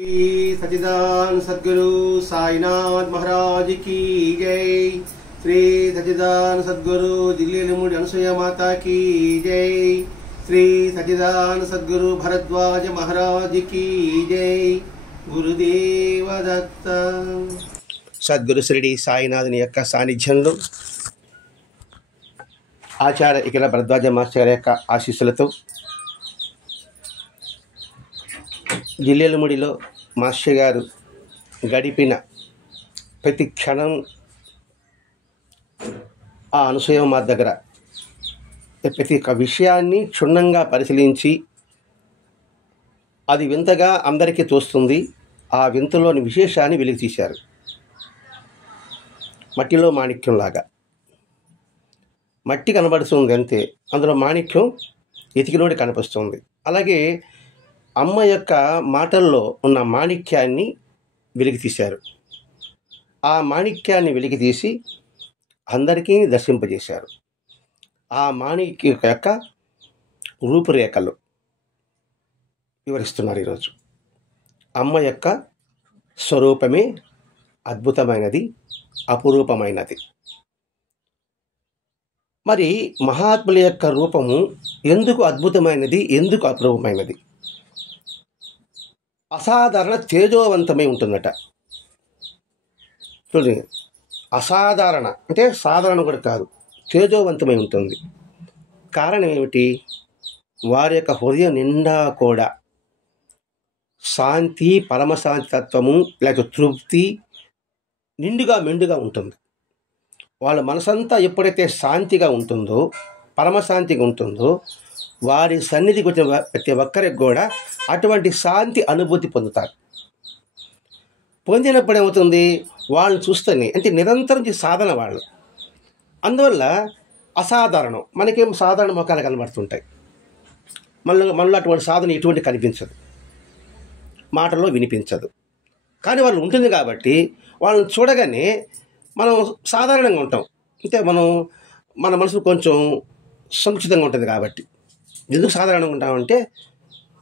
श्री सच्चिदानंद सद्गुरु साईनाथ महाराज की जय। श्री सच्चिदानंद सद्गुरु जिल्लेलमुడి అనసూయ माता की जय। श्री सच्चिदानंद सद्गुरु भरद्वाज महाराज की जय। गुरुदेव दत्त। సద్గురు శ్రీ సాయినాథుని యొక్క సాన్నిధ్యంలో ఆచార్య ఇక్కడ భరద్వాజ మాస్టర్ గారి యొక్క ఆశీస్సులతో జిల్లేలముడిలో మాస్టర్ గారు గడిపిన ప్రతి క్షణం ఆ అనసూయ మాత దగ్గర ప్రతి ఒక్క విషయాన్ని క్షుణ్ణంగా పరిశీలించి అది వింతగా అందరికీ తోస్తుంది. ఆ వింతలోని విశేషాన్ని వెలికి తీశారు. మట్టిలో మాణిక్యంలాగా మట్టి కనబడుతుంది అంతే, అందులో మాణిక్యం ఎతికినోడి కనిపిస్తుంది. అలాగే అమ్మ యొక్క మాటల్లో ఉన్న మాణిక్యాన్ని వెలికి తీశారు. ఆ మాణిక్యాన్ని వెలికి తీసి అందరికీ దర్శింపజేశారు. ఆ మాణిక్య యొక్క రూపురేఖలు వివరిస్తున్నారు ఈరోజు. అమ్మ యొక్క స్వరూపమే అద్భుతమైనది, అపురూపమైనది. మరి మహాత్ముల యొక్క రూపము ఎందుకు అద్భుతమైనది, ఎందుకు అపురూపమైనది? అసాధారణ తేజోవంతమై ఉంటుందట. చూడండి, అసాధారణ అంటే సాధారణ కూడా కాదు, తేజోవంతమై ఉంటుంది. కారణం ఏమిటి? వారి యొక్క హృదయం నిండా కూడా శాంతి, పరమశాంతి తత్వము లేక తృప్తి నిండుగా మెండుగా ఉంటుంది. వాళ్ళ మనసంతా ఎప్పుడైతే శాంతిగా ఉంటుందో, పరమశాంతిగా ఉంటుందో, వారి సన్నిధికి వచ్చిన ప్రతి ఒక్కరికి కూడా అటువంటి శాంతి అనుభూతి పొందుతారు. పొందినప్పుడు ఏమవుతుంది? వాళ్ళని చూస్తేనే అంటే నిరంతరం సాధన వాళ్ళు. అందువల్ల అసాధారణం. మనకేం సాధారణ ముఖాలు కనబడుతుంటాయి. మనలో అటువంటి సాధన ఎటువంటి కనిపించదు, మాటల్లో వినిపించదు. కానీ వాళ్ళు ఉంటుంది కాబట్టి వాళ్ళని చూడగానే మనం సాధారణంగా ఉంటాం. అంటే మన మనసు కొంచెం సంకుచితంగా ఉంటుంది కాబట్టి. ఎందుకు సాధారణంగా ఉంటామంటే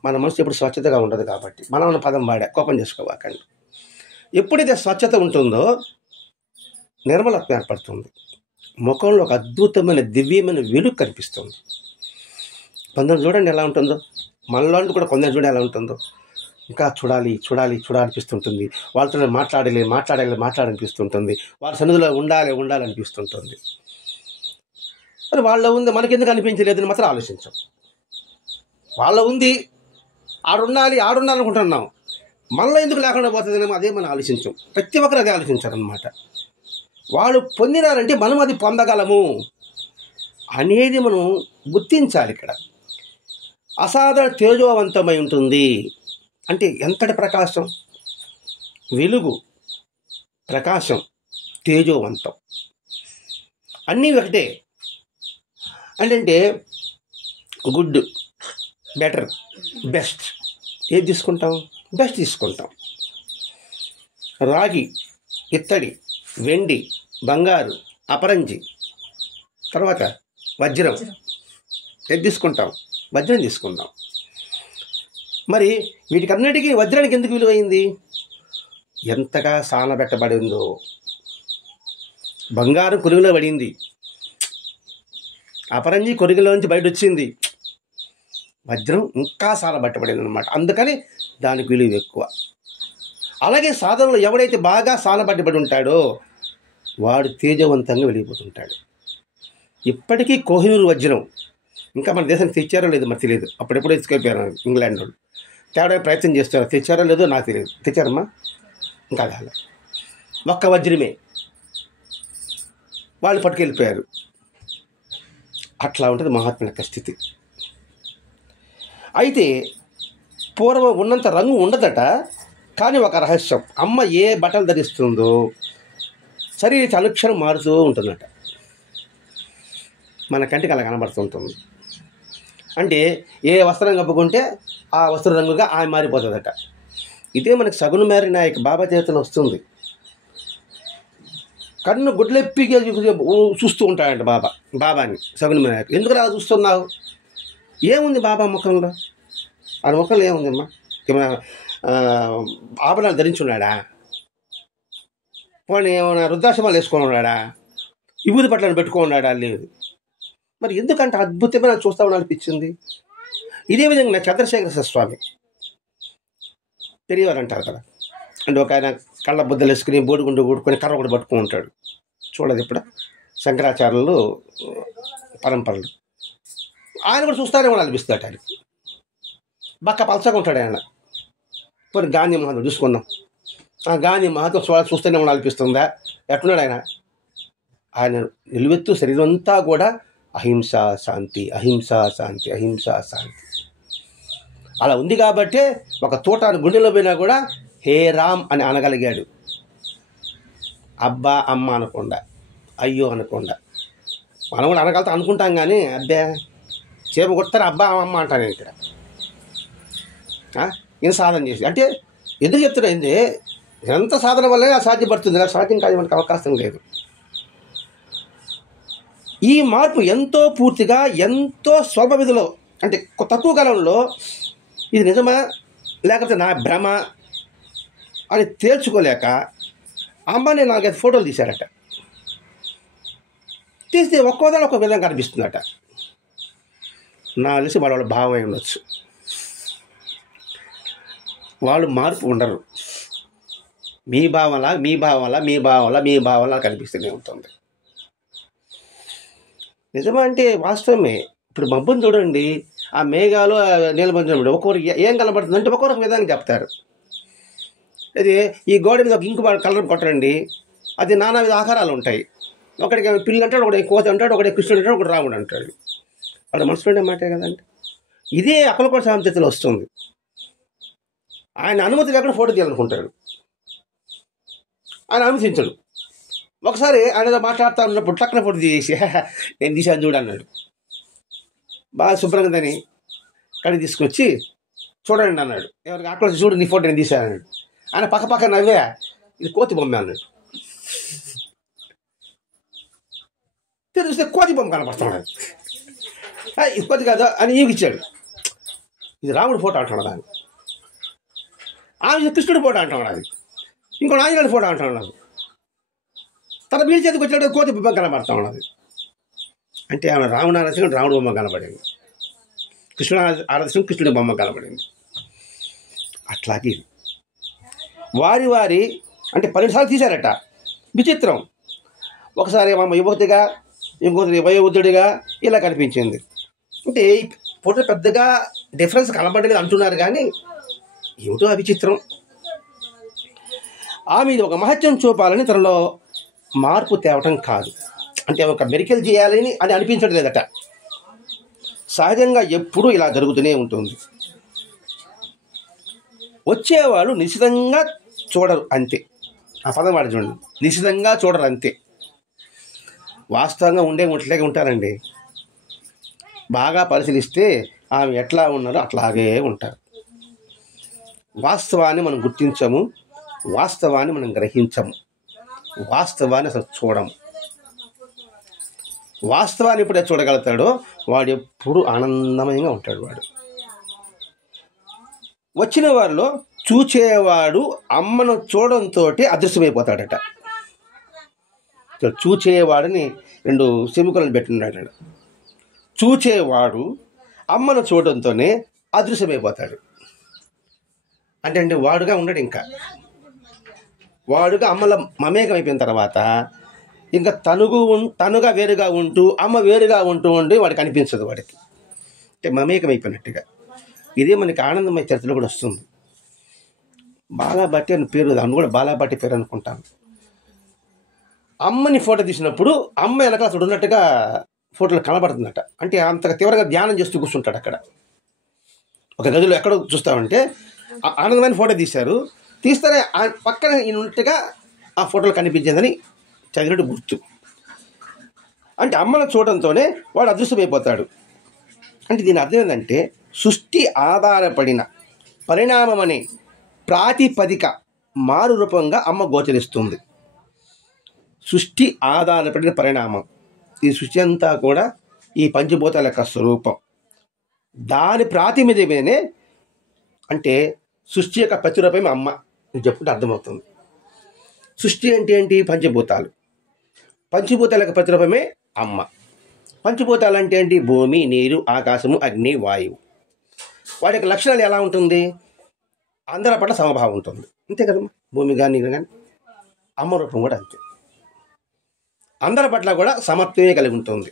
మన మనసు ఎప్పుడు స్వచ్ఛతగా ఉండదు కాబట్టి. మనం పదం వాడా, కోపం చేసుకోవాకండి. ఎప్పుడైతే స్వచ్ఛత ఉంటుందో నిర్మలత్వం ఏర్పడుతుంది. ముఖంలో ఒక అద్భుతమైన దివ్యమైన వెలుగు కనిపిస్తుంది. కొందరు చూడండి ఎలా ఉంటుందో, మనలో కూడా కొందరు చూడండి ఎలా ఉంటుందో. ఇంకా చూడాలనిపిస్తుంటుంది. వాళ్ళతో మాట్లాడాలనిపిస్తుంటుంది. వాళ్ళ సన్నిధిలో ఉండాలనిపిస్తుంటుంది. మరి వాళ్ళ ఉంది మనకెందుకు అనిపించలేదని మాత్రం ఆలోచించాం. వాళ్ళ ఉంది ఆడుండాలనుకుంటున్నాం, మనలో ఎందుకు లేకుండా పోతుందని అదే మనం ఆలోచించాం. ప్రతి ఒక్కరు అదే ఆలోచించారనమాట. వాళ్ళు పొందినారంటే మనం అది పొందగలము అనేది మనం గుర్తించాలి. ఇక్కడ అసాధారణ తేజోవంతమై ఉంటుంది అంటే ఎంతటి ప్రకాశం, వెలుగు, ప్రకాశం, తేజోవంతం అన్నీ ఒకటే. అంటే గుడ్, బెటర్, బెస్ట్. ఏది తీసుకుంటాం? బెస్ట్ తీసుకుంటాం. రాగి, ఇత్తడి, వెండి, బంగారు, అపరంజి, తర్వాత వజ్రం. ఏది తీసుకుంటాం? వజ్రం తీసుకుంటాం. మరి వీటికన్నిటికీ వజ్రానికి ఎందుకు విలువైంది? ఎంతగా సానబెట్టబడిందో. బంగారం కొలుగులో పడింది, అపరంజి కొలుగులోంచి బయట వచ్చింది, వజ్రం ఇంకా సానబెట్టబడింది అనమాట. అందుకని దానికి విలువ ఎక్కువ. అలాగే సాధనలో ఎవడైతే బాగా సానబట్టబడి ఉంటాడో వాడు తేజవంతంగా వెలిగిపోతుంటాడు. ఇప్పటికీ కోహినూరు వజ్రం ఇంకా మన దేశానికి తెచ్చారో లేదో మరి తెలియదు. అప్పుడెప్పుడో తీసుకెళ్ళిపోయారు ఇంగ్లాండ్ వాళ్ళు. తేవడానికి ప్రయత్నం చేస్తారు, తెచ్చారో లేదో నాకు తెలియదు. తెచ్చారమ్మా? ఇంకా కాలే. ఒక్క వజ్రమే వాళ్ళు పట్టుకెళ్ళిపోయారు. అట్లా ఉంటుంది మహాత్ముల యొక్క స్థితి. అయితే పూర్వం ఉన్నంత రంగు ఉండదట. కానీ ఒక రహస్యం, అమ్మ ఏ బట్టలు ధరిస్తుందో శరీరం అనుక్షణం మారుతూ ఉంటుందట. మన కంటికి అలా కనబడుతుంటుంది. అంటే ఏ వస్త్రం కప్పుకుంటే ఆ వస్త్ర రంగుగా ఆమె మారిపోతుందట. ఇదే మనకి సగుణ మేరీ నాయక్ బాబా చేతిలో వస్తుంది. కన్ను గుడ్లెప్పి చూస్తూ ఉంటాడంట బాబాని సగుణ మేరీ నాయక్. ఎందుకు అలా చూస్తున్నావు? ఏముంది బాబా ముఖంలో? ఆ ముఖంలో ఏముందమ్మా? ఏమైనా ఆభరణాలు ధరించున్నాడా? పోనీ ఏమైనా రుద్రాక్షమాలు వేసుకొని ఉన్నాడా? విభూతి పట్లను పెట్టుకున్నాడా? లేదు. మరి ఎందుకంటే అద్భుతమైన చూస్తామని అనిపించింది. ఇదే విధంగా చంద్రశేఖర స్వామి పెరియవారు అంటారు కదా, అంటే ఒక ఆయన కళ్ళ బుద్దలు వేసుకుని బోడిగుండు కూడుకొని కర్ర కూడా పట్టుకుని ఉంటాడు. చూడదు ఇప్పుడు శంకరాచార్యులు పరంపరలు. ఆయన కూడా చూస్తారేమో అనిపిస్తాడు. ఆయన బక్క పలసగా ఉంటాడు ఆయన. పోనీ గాంధీ మహాత్మ చూసుకుందాం. ఆ గాంధీ మహాత్మ చూస్తేనే అనిపిస్తుందా? ఎట్టున్నాడు ఆయన? ఆయన నిలువెత్తు శరీరం అంతా కూడా అహింస శాంతి, అహింస శాంతి, అహింస శాంతి అలా ఉంది. కాబట్టే ఒక తోటాను గుండెలో పోయినా కూడా హే రామ్ అని అనగలిగాడు. అబ్బా అమ్మ అనకుండా, అయ్యో అనకుండా. మనం కూడా అనగలుగుతా అనుకుంటాం, కానీ అబ్బే చేప కొడతారు అబ్బా అమ్మ అంటాను ఇక్కడ. ఈయన సాధన చేసి అంటే ఎందుకు చెప్తున్నా ఏంది, ఎంత సాధన వల్లే సాధ్యపడుతుంది. నాకు సాధ్యం కాదు, మనకు అవకాశం లేదు. ఈ మార్పు ఎంతో పూర్తిగా, ఎంతో స్వల్ప విధిలో, అంటే తక్కువ కాలంలో ఇది నిజమా లేకపోతే నా భ్రమ అని తేల్చుకోలేక అమ్మని 4-5 ఫోటోలు తీశారట. తీస్తే ఒక్కోదాని ఒక విధంగా కనిపిస్తుందట. నాకు తెలిసి వాళ్ళ భావం అయి ఉండొచ్చు. వాళ్ళు మార్పు ఉండరు. మీ భావంలా కనిపిస్తూనే ఉంటుంది. నిజమా అంటే వాస్తవమే. ఇప్పుడు మబ్బుని చూడండి, ఆ మేఘాలు నీలమంజనం ఒక్కొక్కరు ఏం కనబడుతుంది అంటే ఒక్కొక్క విధంగా చెప్తారు. అది ఈ గోడ మీద ఒక ఇంకు కలర్ కొట్టండి, అది నానా విధ ఆకారాలు ఉంటాయి. ఒకడికి పిల్లి అంటాడు, ఒకటి కోతి అంటాడు, ఒకటి కృష్ణుడు అంటాడు, ఒకటి రాముడు అంటాడు. వాడు మనసులోనే మాటే కదండి. ఇదే అక్కలకోట సాంస్కృతిలో వస్తుంది. ఆయన అనుమతి లేకుండా ఫోటో తీయాలనుకుంటాడు, ఆయన అనుమతించడు. ఒకసారి ఆయన మాట్లాడుతూ ఉన్నప్పుడు టక్కున ఫోటో తీసి నేను తీశాను చూడు అన్నాడు. బాగా శుభ్రంగా దాన్ని కడిగి తీసుకొచ్చి చూడండి అన్నాడు. ఎవరికి అక్కడ చూడు నీ ఫోటో నేను తీశాను అన్నాడు. ఆయన పక్క నవ్వే ఇది కోతి బొమ్మ అన్నాడు. చూస్తే కోతి బొమ్మ కనపడుతున్నాడు. ఇది కోతి కాదు అని ఈగిచ్చాడు. ఇది రాముడి ఫోటో అంటున్నాడు. దాన్ని ఆమె కృష్ణుడి ఫోటో అంటున్నాడు. అది ఇంకో ఆంజనేయుడి ఫోటో అంటున్నాడు. తన వీడి చేతికి వచ్చాడు కోతి బొమ్మ కనబడతా ఉన్నది. అంటే ఆమె రాముడు ఆరాధన రాముడి బొమ్మ కనబడింది, కృష్ణుడు ఆరాధన కృష్ణుడి బొమ్మ కనబడింది. అట్లాగే వారి అంటే 12 సార్లు తీశారట. విచిత్రం. ఒకసారి మా యువతిగా, ఇంకొకటి వయోవృద్ధుడిగా ఇలా కనిపించింది. అంటే ఫోటో పెద్దగా డిఫరెన్స్ కనబడలేదు అంటున్నారు, కానీ ఏమిటో ఆ విచిత్రం. ఆమె ఇది ఒక మహత్యం చూపాలని తనలో మార్పు తేవటం కాదు, అంటే ఒక మెరికల్ చేయాలని అని అనిపించడం లేదట. సహజంగా ఎప్పుడూ ఇలా జరుగుతూనే ఉంటుంది. వచ్చేవాళ్ళు నిశితంగా చూడరు అంతే. ఆ పదం వాడు చూడండి, నిశితంగా చూడరు అంతే. వాస్తవంగా ఉంటలేగా ఉంటారండి. బాగా పరిశీలిస్తే ఆమె ఎట్లా ఉన్నారో అట్లాగే ఉంటారు. వాస్తవాన్ని మనం గుర్తించము, వాస్తవాన్ని మనం గ్రహించము, వాస్తవాన్ని అసలు చూడము. వాస్తవాన్ని ఎప్పుడే చూడగలుగుతాడో వాడు ఎప్పుడు ఆనందమయంగా ఉంటాడు. వాడు వచ్చిన వారిలో చూచేవాడు అమ్మను చూడడంతో అదృశ్యమైపోతాడట. చూచేవాడిని 2 సెమికోలను పెట్టినాడు. చూచేవాడు అమ్మను చూడడంతోనే అదృశ్యమైపోతాడు. అంటే వాడుగా ఉండడు. ఇంకా వాడుగా అమ్మల మమేకం అయిపోయిన తర్వాత ఇంకా తనుగా వేరుగా ఉంటూ అమ్మ వేరుగా ఉంటూ వాడికి అనిపించదు. వాడికి అంటే మమేకం అయిపోయినట్టుగా. ఇదే మనకి ఆనందమయ చరిత్రలో కూడా వస్తుంది. బాలాభట్టి అని పేరు, దాన్ని కూడా బాలాభట్టి పేరు అనుకుంటాను. అమ్మని ఫోటో తీసినప్పుడు అమ్మ వెనక అసలు ఉన్నట్టుగా ఫోటోలు కనబడుతుందట. అంటే అంతగా తీవ్రంగా ధ్యానం చేస్తూ కూర్చుంటాడు అక్కడ. ఒక గదిలో ఎక్కడో చూస్తామంటే ఆనందమైన ఫోటో తీశారు, తీస్తేనే పక్కన ఉన్నట్టుగా ఆ ఫోటోలు కనిపించేదని చదివినట్టు గుర్తు. అంటే అమ్మను చూడడంతోనే వాడు అదృశ్యమైపోతాడు. అంటే దీని అర్థం ఏంటంటే సృష్టి ఆధారపడిన పరిణామం అనే ప్రాతిపదిక మారు రూపంగా అమ్మ గోచరిస్తుంది. సృష్టి ఆధారపడిన పరిణామం, ఈ సృష్టి అంతా కూడా ఈ పంచభూతాల యొక్క స్వరూపం. దాని ప్రాతినిధ్యమేనే అంటే సృష్టి యొక్క ప్రతిరూపం అమ్మ అని చెప్పుకుంటే అర్థమవుతుంది. సృష్టి అంటే ఏంటి? పంచభూతాలు. పంచభూతాల యొక్క ప్రతిరూపమే అమ్మ. పంచభూతాలు అంటే ఏంటి? భూమి, నీరు, ఆకాశము, అగ్ని, వాయువు. వాటి యొక్క లక్షణాలు ఎలా ఉంటుంది? అందరి పట్ల సమభావం ఉంటుంది. అంతే కదమ్మా. భూమి కానీ నీరు కానీ. అమ్మ రూపం కూడా అంతే. అందరి పట్ల కూడా సమత్వమే కలిగి ఉంటుంది,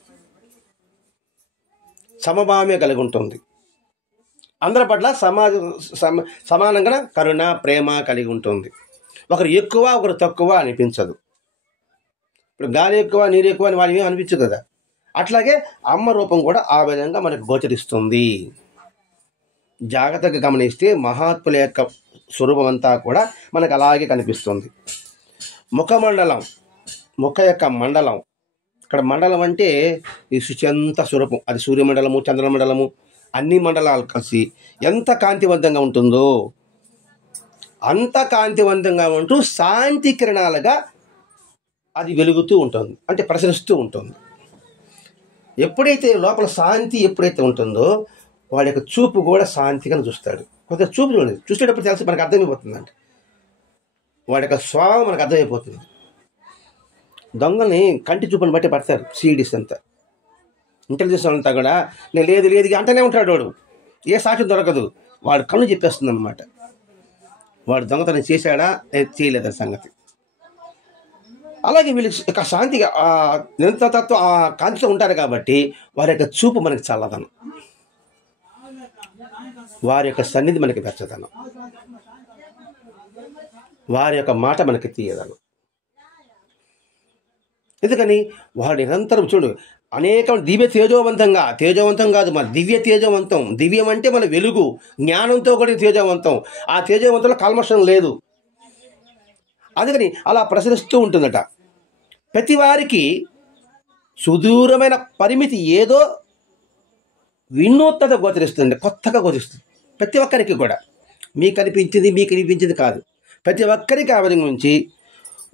సమభావమే కలిగి ఉంటుంది. అందరి పట్ల సమానంగా కరుణ, ప్రేమ కలిగి ఉంటుంది. ఒకరు ఎక్కువ ఒకరు తక్కువ అనిపించదు. ఇప్పుడు గాలి ఎక్కువ నీరు ఎక్కువ అని వాళ్ళు అనిపించదు కదా. అట్లాగే అమ్మ రూపం కూడా ఆ విధంగా మనకు గోచరిస్తుంది. జాగ్రత్తగా గమనిస్తే మహాత్ముల యొక్క స్వరూపం అంతా కూడా మనకు అలాగే కనిపిస్తుంది. ముఖమండలం, ముఖ యొక్క మండలం. ఇక్కడ మండలం అంటే ఈ సృష్టి అంతా స్వరూపం. అది సూర్యమండలము, చంద్రమండలము, అన్ని మండలాలు కలిసి ఎంత కాంతివంతంగా ఉంటుందో అంత కాంతివంతంగా ఉంటూ శాంతి కిరణాలుగా అది వెలుగుతూ ఉంటుంది, అంటే ప్రసరిస్తూ ఉంటుంది. ఎప్పుడైతే లోపల శాంతి ఎప్పుడైతే ఉంటుందో వాడి యొక్క చూపు కూడా శాంతిగా చూస్తాడు. కొద్దిగా చూపు చూడలేదు, చూసేటప్పుడు తెలిసి మనకు అర్థమైపోతుందండి. వాడి యొక్క స్వభావం మనకు అర్థమైపోతుంది. దొంగల్ని కంటి చూపుని బట్టి పడతారు. సీడీస్ అంతా, ఇంటెలిజెన్స్ అంతా కూడా నేను లేదు లేదు అంటనే ఉంటాడు వాడు. ఏ సాక్ష్యం దొరకదు, వాడు కళ్ళు చెప్పేస్తుంది అనమాట. వాడు దొంగతనం చేశాడా చేయలేదా సంగతి. అలాగే వీళ్ళకి యొక్క శాంతిగా నిరంతరతత్వం ఆ కాంతితో ఉంటారు కాబట్టి వారి యొక్క చూపు మనకి చల్లదనం, వారి యొక్క సన్నిధి మనకి వెచ్చదనం, వారి యొక్క మాట మనకి తీయదనం. ఎందుకని వాడు నిరంతరం చూడు అనేక దివ్య తేజవంతం కాదు, మన దివ్య తేజవంతం. దివ్యం అంటే మన వెలుగు, జ్ఞానంతో కూడిన తేజవంతం. ఆ తేజవంతంలో కల్మషం లేదు. అందుకని అలా ప్రసరిస్తూ ఉంటుందట. ప్రతి వారికి సుదూరమైన పరిమితి ఏదో వినూత్నత గోచరిస్తుంది, కొత్తగా గోచరిస్తుంది. ప్రతి ఒక్కరికి కూడా మీకు అనిపించింది కాదు. ప్రతి ఒక్కరికి ఆ విధంగా నుంచి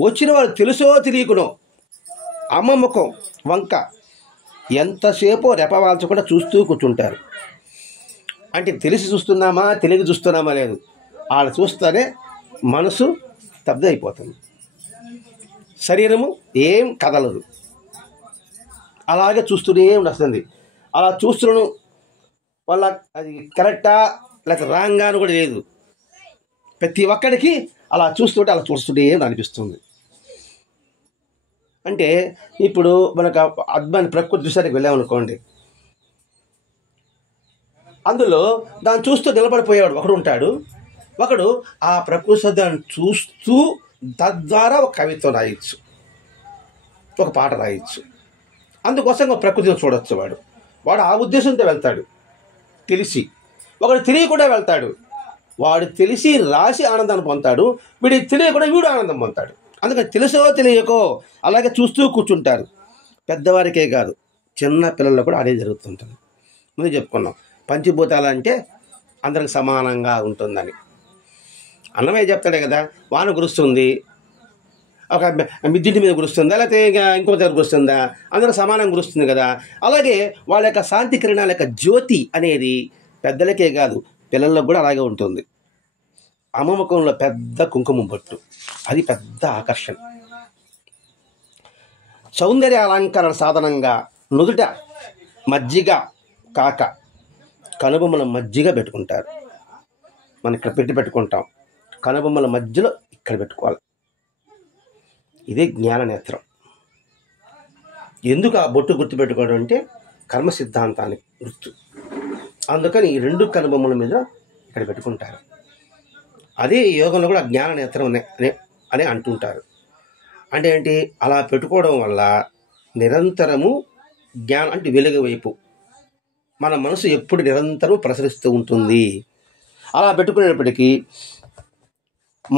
వచ్చిన వాళ్ళు తెలుసో తెలియకునో అమ్మ ముఖం వంక ఎంతసేపో రెపవాల్చకుండా చూస్తూ కూర్చుంటారు. అంటే తెలిసి చూస్తున్నామా తెలియక చూస్తున్నామా లేదు, వాళ్ళ చూస్తేనే మనసు స్తబ్దైపోతుంది, శరీరము ఏం కదలదు, అలాగే చూస్తూనే వస్తుంది. అలా చూస్తున్నాను వాళ్ళ అది కరెక్టా లేక రాంగా అని కూడా లేదు. ప్రతి ఒక్కడికి అలా చూస్తుంటే అనిపిస్తుంది. అంటే ఇప్పుడు మనకు అద్భుతమైన ప్రకృతి దృశ్యానికి వెళ్ళామనుకోండి, అందులో దాన్ని చూస్తూ నిలబడిపోయేవాడు ఒకడు ఉంటాడు. ఒకడు ఆ ప్రకృతి దాన్ని చూస్తూ తద్వారా ఒక కవిత్వం రాయొచ్చు, ఒక పాట రాయొచ్చు. అందుకోసం ప్రకృతిని చూడొచ్చు. వాడు ఆ ఉద్దేశంతో వెళ్తాడు తెలిసి. ఒకడు తెలియకుండా వెళ్తాడు, వాడు తెలిసి రాసి ఆనందాన్ని పొందుతాడు, వీడి తెలియకుండా వీడు ఆనందం పొందుతాడు. అందుకని తెలుసో తెలియకో అలాగే చూస్తూ కూర్చుంటారు. పెద్దవారికే కాదు, చిన్న పిల్లల్లో కూడా అదే జరుగుతుంటుంది. ముందు చెప్పుకున్నాం పంచభూతాలు అంటే అందరికి సమానంగా ఉంటుందని. అన్నమయ్య చెప్తాడే కదా, వాన కురుస్తుంది, ఒక మిద్దింటి మీద కురుస్తుందా లేకపోతే ఇంకో దగ్గర కురుస్తుందా, అందరూ సమానంగా కురుస్తుంది కదా. అలాగే వాళ్ళ యొక్క శాంతి కిరణాల యొక్క జ్యోతి అనేది పెద్దలకే కాదు పిల్లలకు కూడా అలాగే ఉంటుంది. అమ్మముఖంలో పెద్ద కుంకుమ బొట్టు, అది పెద్ద ఆకర్షణ. సౌందర్య అలంకరణ సాధనంగా నుదుట మజ్జిగ కాక కనుబొమ్మల మజ్జిగ పెట్టుకుంటారు. మనం ఇక్కడ పెట్టుకుంటాం, కనుబొమ్మల మధ్యలో ఇక్కడ పెట్టుకోవాలి. ఇదే జ్ఞాన నేత్రం. ఎందుకు ఆ బొట్టు గుర్తుపెట్టుకోవడం అంటే కర్మ సిద్ధాంతానికి గుర్తు. అందుకని ఈ రెండు కనుబొమ్మల మీద ఇక్కడ పెట్టుకుంటారు. అదే యోగంలో కూడా జ్ఞాన నేత్రం అని అంటుంటారు. అంటే ఏంటి, అలా పెట్టుకోవడం వల్ల నిరంతరము జ్ఞానం అంటే వెలుగు వైపు మన మనసు ఎప్పుడు నిరంతరం ప్రసరిస్తూ ఉంటుంది. అలా పెట్టుకునేటప్పటికీ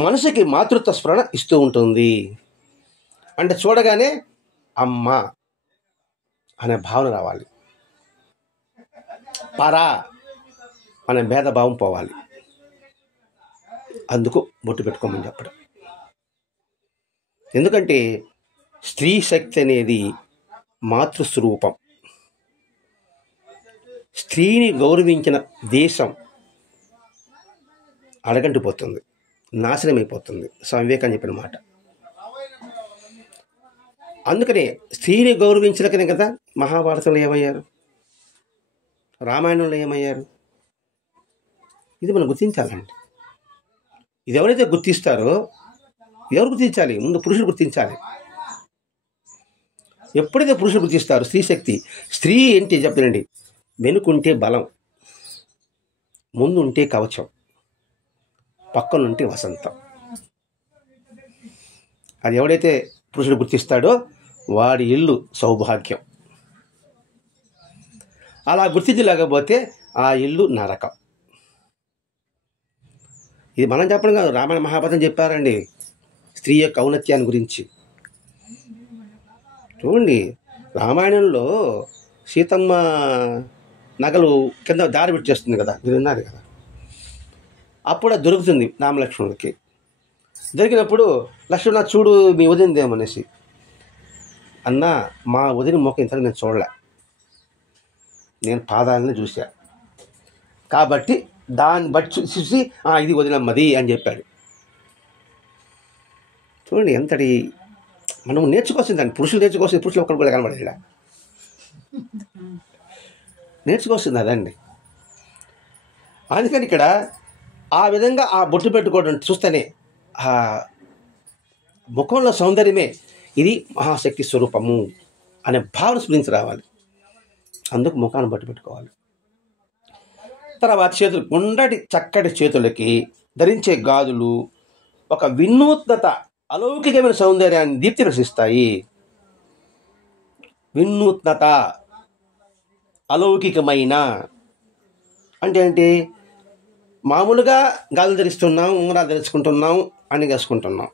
మనసుకి మాతృత్వ స్మరణ ఇస్తూ ఉంటుంది. అంటే చూడగానే అమ్మ అనే భావన రావాలి, పరా అనే భేదభావం పోవాలి. అందుకు బొట్టు పెట్టుకోమని చెప్పడం. ఎందుకంటే స్త్రీ శక్తి అనేది మాతృస్వరూపం. స్త్రీని గౌరవించిన దేశం అడగంటిపోతుంది, నాశనం అయిపోతుంది. స్వామి వివేకానంద చెప్పిన మాట. అందుకనే స్త్రీని గౌరవించలేకనే కదా మహాభారతంలో ఏమయ్యారు, రామాయణంలో ఏమయ్యారు. ఇది మనం గుర్తించాలండి. ఇది ఎవరైతే గుర్తిస్తారో, ఎవరు గుర్తించాలి? ముందు పురుషుడు గుర్తించాలి. ఎప్పుడైతే పురుషుడు గుర్తిస్తారు స్త్రీ శక్తి, స్త్రీ ఏంటి చెప్తానండి, వెనుకుంటే బలం, ముందుంటే కవచం, పక్కనుంటే వసంతం. అది ఎవడైతే పురుషుడు గుర్తిస్తాడో వాడి ఇల్లు సౌభాగ్యం. అలా గుర్తించలేకపోతే ఆ ఇల్లు నరకం. ఇది మనం చెప్పడం కాదు, రామాయణ మహాభారతం చెప్పారండి స్త్రీ యొక్క ఔన్నత్యాన్ని గురించి. చూడండి, రామాయణంలో సీతమ్మ నగలు కింద దారి పెట్టేస్తుంది కదా, మీరు విన్నారు కదా. అప్పుడు అది దొరుకుతుంది రామలక్ష్మణుడికి. దొరికినప్పుడు లక్ష్మణ చూడు మీ వదినదేమనేసి, అన్నా మా వదిన మొక్క ఇంతకు నేను చూడలే, నేను పాదాలని చూసా, కాబట్టి దాన్ని బట్టి చూసి ఇది వదినమ్మది అని చెప్పాడు. చూడండి ఎంతటి మనం నేర్చుకోవాల్సింది దాన్ని. పురుషులు నేర్చుకోవాల్సింది, పురుషులు ఒక్కరు కూడా కనబడదు ఇలా నేర్చుకోవాల్సింది అదండి. అందుకని ఇక్కడ ఆ విధంగా ఆ బొట్టు పెట్టుకోవడం చూస్తేనే ఆ ముఖంలో సౌందర్యమే ఇది మహాశక్తి స్వరూపము అనే భావన స్ఫురించి రావాలి. అందుకు ముఖాన్ని బొట్టు పెట్టుకోవాలి. తర్వాత చేతులు, గుండ్రటి చక్కటి చేతులకి ధరించే గాజులు ఒక వినూత్నత, అలౌకికమైన సౌందర్యాన్ని దీప్తి ప్రదర్శిస్తాయి. వినూత్నత, అలౌకికమైన అంటే ఏంటి? మామూలుగా గాజులు ధరిస్తున్నాం, ఉంగరాలు ధరించుకుంటున్నాం, అన్ని వేసుకుంటున్నాం,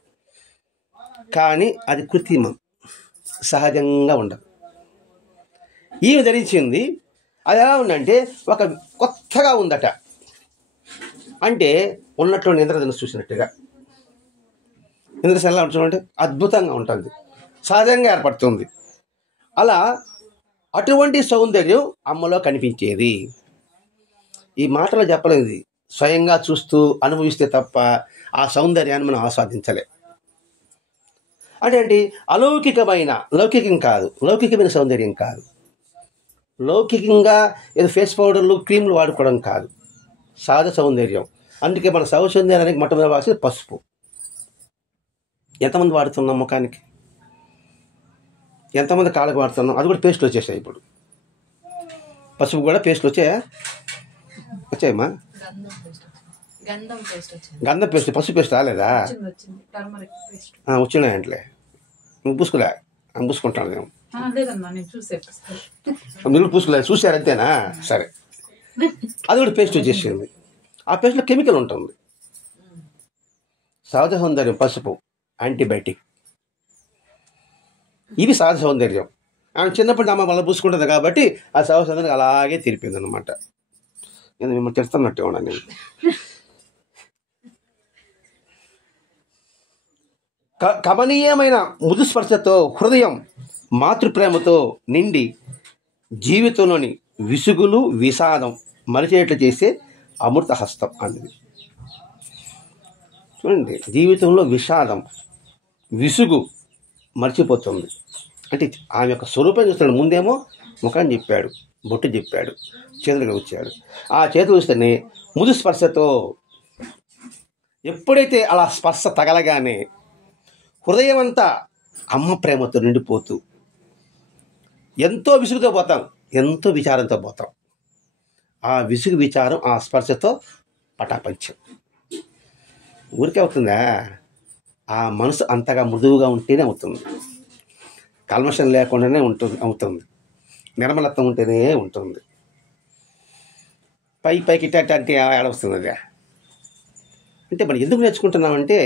కానీ అది కృత్రిమం, సహజంగా ఉండదు. ఈమె ధరించింది అది ఎలా ఉందంటే ఒక కొత్తగా ఉందట, అంటే ఉన్నట్లు ఇంద్రధనుస్సు చూసినట్టుగా. ఇంద్రధనుస్సు ఎలా ఉంటుందంటే అద్భుతంగా ఉంటుంది, సహజంగా ఏర్పడుతుంది. అలా అటువంటి సౌందర్యం అమ్మలో కనిపించేది. ఈ మాటలో చెప్పలేదు, స్వయంగా చూస్తూ అనుభవిస్తే తప్ప ఆ సౌందర్యాన్ని మనం ఆస్వాదించలే. అంటే ఏంటి? అలౌకికమైన, లౌకికం కాదు, లౌకికమైన సౌందర్యం కాదు. లౌకికంగా ఏదో ఫేస్ పౌడర్లు క్రీములు వాడుకోవడం కాదు, సహజ సౌందర్యం. అందుకే మన సహజ సౌందర్యానికి మొట్టమొదటి వాసి పసుపు. ఎంతమంది వాడుతున్నాం ముఖానికి, ఎంతమంది కాళ్ళకి వాడుతున్నాం? అది కూడా పేస్ట్లు వచ్చేసాయి ఇప్పుడు. పసుపు కూడా పేస్ట్లు వచ్చాయమ్మా. గంధం పేస్ట్, పసుపు పేస్ట్ రాలేదా? వచ్చినాయంట్లే, నువ్వు పూసుకోలే, నేను పూసుకుంటాను. నేను మీరు పూసుకోలేదు, చూసారు అంతేనా? సరే, అది కూడా పేస్ట్ వచ్చేసింది. ఆ పేస్ట్లో కెమికల్ ఉంటుంది. సహజ సౌందర్యం పసుపు, యాంటీబయాటిక్, ఇవి సహజ సౌందర్యం. ఆమె చిన్నప్పుడు అమ్మ మళ్ళీ పూసుకుంటుంది కాబట్టి ఆ సహజ సౌందర్యం అలాగే తీరిపోయింది అనమాట. నేను మిమ్మల్ని తెలుస్తున్నట్టు ఉన్నా. నేను కమనీయమైన మృదు స్పర్శతో హృదయం మాతృప్రేమతో నిండి జీవితంలోని విసుగులు విషాదం మరిచేట్లు చేసే అమృత హస్తం అనేది. చూడండి, జీవితంలో విషాదం విసుగు మర్చిపోతుంది అంటే ఆమె యొక్క స్వరూపం చూస్తాడు. ముందేమో ముఖాన్ని చెప్పాడు, బొట్టు చెప్పాడు, చేతులుగా వచ్చాడు. ఆ చేతులు చూస్తేనే మృదు స్పర్శతో, ఎప్పుడైతే అలా స్పర్శ తగలగానే హృదయం అంతా అమ్మ ప్రేమతో నిండిపోతూ ఎంతో విసుగుతో పోతాం, ఎంతో విచారంతో పోతాం. ఆ విసుగు విచారం ఆ స్పర్శతో పటాపంచం. ఊరికే అవుతుందా? ఆ మనసు అంతగా మృదువుగా ఉంటేనే అవుతుంది, కల్మషం లేకుండానే అవుతుంది, నిర్మలత్వం ఉంటేనే ఉంటుంది. పైకి ఇట్టే ఆడవస్తుంది అదే. అంటే మనం ఎందుకు నేర్చుకుంటున్నామంటే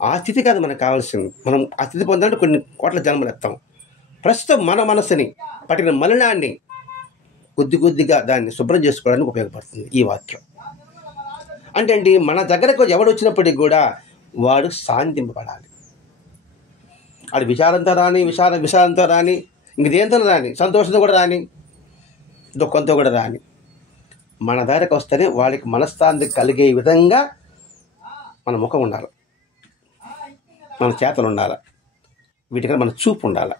ఆ స్థితి కాదు మనకు కావాల్సింది. మనం ఆ స్థితి పొందాలంటే కొన్ని కోట్ల జన్మలు ఎత్తాం. ప్రస్తుతం మన మనసుని పట్టిన మలినాన్ని కొద్దిగా దాన్ని శుభ్రం చేసుకోవడానికి ఉపయోగపడుతుంది ఈ వాక్యం. అంటే ఏంటి? మన దగ్గరకు ఎవడు వచ్చినప్పటికి కూడా వాడు శాంతింపబడాలి. వాడు విచారంతో రాని, విషాదంతో రాని, ఇంక దేంతో రాని, సంతోషంతో కూడా రాని, దుఃఖంతో కూడా రాని, మన దగ్గరకు వస్తేనే వాడికి మనశ్శాంతి కలిగే విధంగా మన ముఖం ఉండాలి, మన చేతలు ఉండాలి, వీటికన్నా మన చూపు ఉండాలి.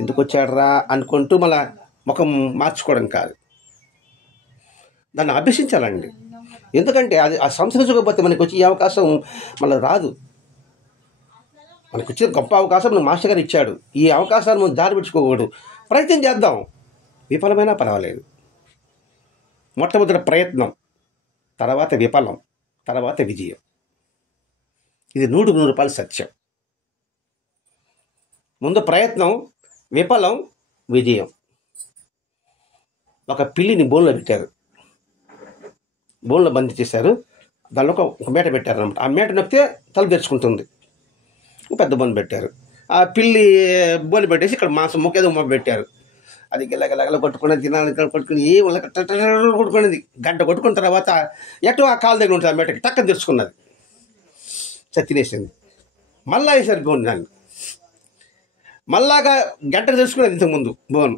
ఎందుకు వచ్చాడరా అనుకుంటూ మళ్ళా ముఖం మార్చుకోవడం కాదు, దాన్ని అభ్యసించాలండి. ఎందుకంటే అది ఆ సంస్కరించకపోతే మనకి వచ్చి ఈ అవకాశం మళ్ళీ రాదు. మనకు వచ్చిన గొప్ప అవకాశం మన మాస్టర్ గారు ఇచ్చాడు. ఈ అవకాశాన్ని మనం దారి పెట్టుకోకూడదు. ప్రయత్నం చేద్దాం, విఫలమైనా పర్వాలేదు. మొట్టమొదటి ప్రయత్నం, తర్వాత విఫలం, తర్వాత విజయం. ఇది 100% సత్యం. ముందు ప్రయత్నం, విఫలం, విజయం. ఒక పిల్లిని బోన్లో పెట్టారు, బోన్లో బందీ చేశారు. దానిలో ఒక మేట పెట్టారు అనమాట. ఆ మేట నొక్కితే తలుపు తెరుచుకుంటుంది. పెద్ద బోన్ పెట్టారు. ఆ పిల్లి బోన్ పెట్టేసి ఇక్కడ మాంసం ముక్కేదో పెట్టారు. అది గిల్లగలగల కొట్టుకునేది, తినాలి కొట్టుకుని ఏ కొట్టుకునేది. గంట కొట్టుకున్న తర్వాత ఎటో ఆ కాలు దగ్గర ఉంటుంది, ఆ మేటకి టక్కన తెరుచుకున్నది, తినేసింది. మళ్ళా వేసారు బోన్ దాన్ని, మళ్ళాగా గంట తెరుచుకున్నది. ఇంతకుముందు బోన్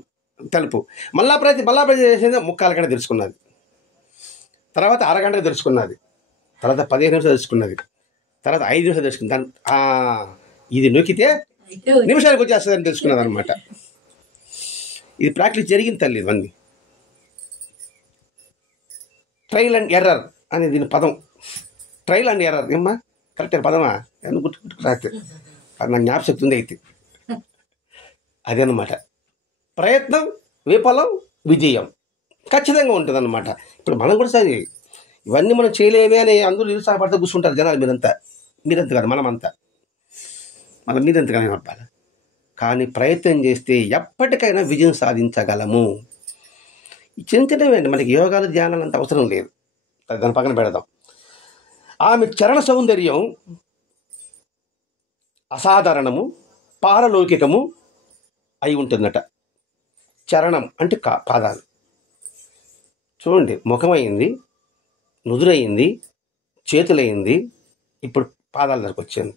తలుపు మళ్ళా ప్రతి చేసింది, ముక్కాల గంట తెరుచుకున్నది. తర్వాత అరగంటకు తెరుచుకున్నది, తర్వాత 15 నిమిషాలు తెరుచుకున్నది, తర్వాత 5 నిమిషాలు తెరుచుకుంది. ఇది నొక్కితే నిమిషానికి వచ్చేస్తుందని తెలుసుకున్నది అనమాట. ఇది ప్రాక్టీస్ జరిగింది తల్లి. ఇవన్నీ ట్రయల్ అండ్ ఎర్రర్ అని దీని పదం. ట్రయల్ అండ్ ఎర్రర్ ఏమ్మా కరెక్ట్ పదమా? గుర్తుకు రాస్తే అది నాకు జ్ఞాపశక్తి ఉంది. అయితే అదనమాట ప్రయత్నం, విఫలం, విజయం ఖచ్చితంగా ఉంటుంది అన్నమాట. ఇప్పుడు మనం కూడా సరే ఇవన్నీ మనం చేయలేమే అని అందరూ నిరుత్సాహపడితే కూర్చుంటారు జనాలు. మీరంత కాదు, మనమంతా మీరెంతగానే చెప్పాలి. కానీ ప్రయత్నం చేస్తే ఎప్పటికైనా విజయం సాధించగలము. చింతనమేంటి, మనకి యోగాలు ధ్యానాలు అంత అవసరం లేదు, దాని పక్కన పెడదాం. ఆమె చరణ సౌందర్యం అసాధారణము, పారలౌకికము అయి ఉంటుందట. చరణం అంటే పాదాలు చూడండి, ముఖమైంది, నుదురయింది, చేతులైంది, ఇప్పుడు పాదాల దగ్గరకు వచ్చింది.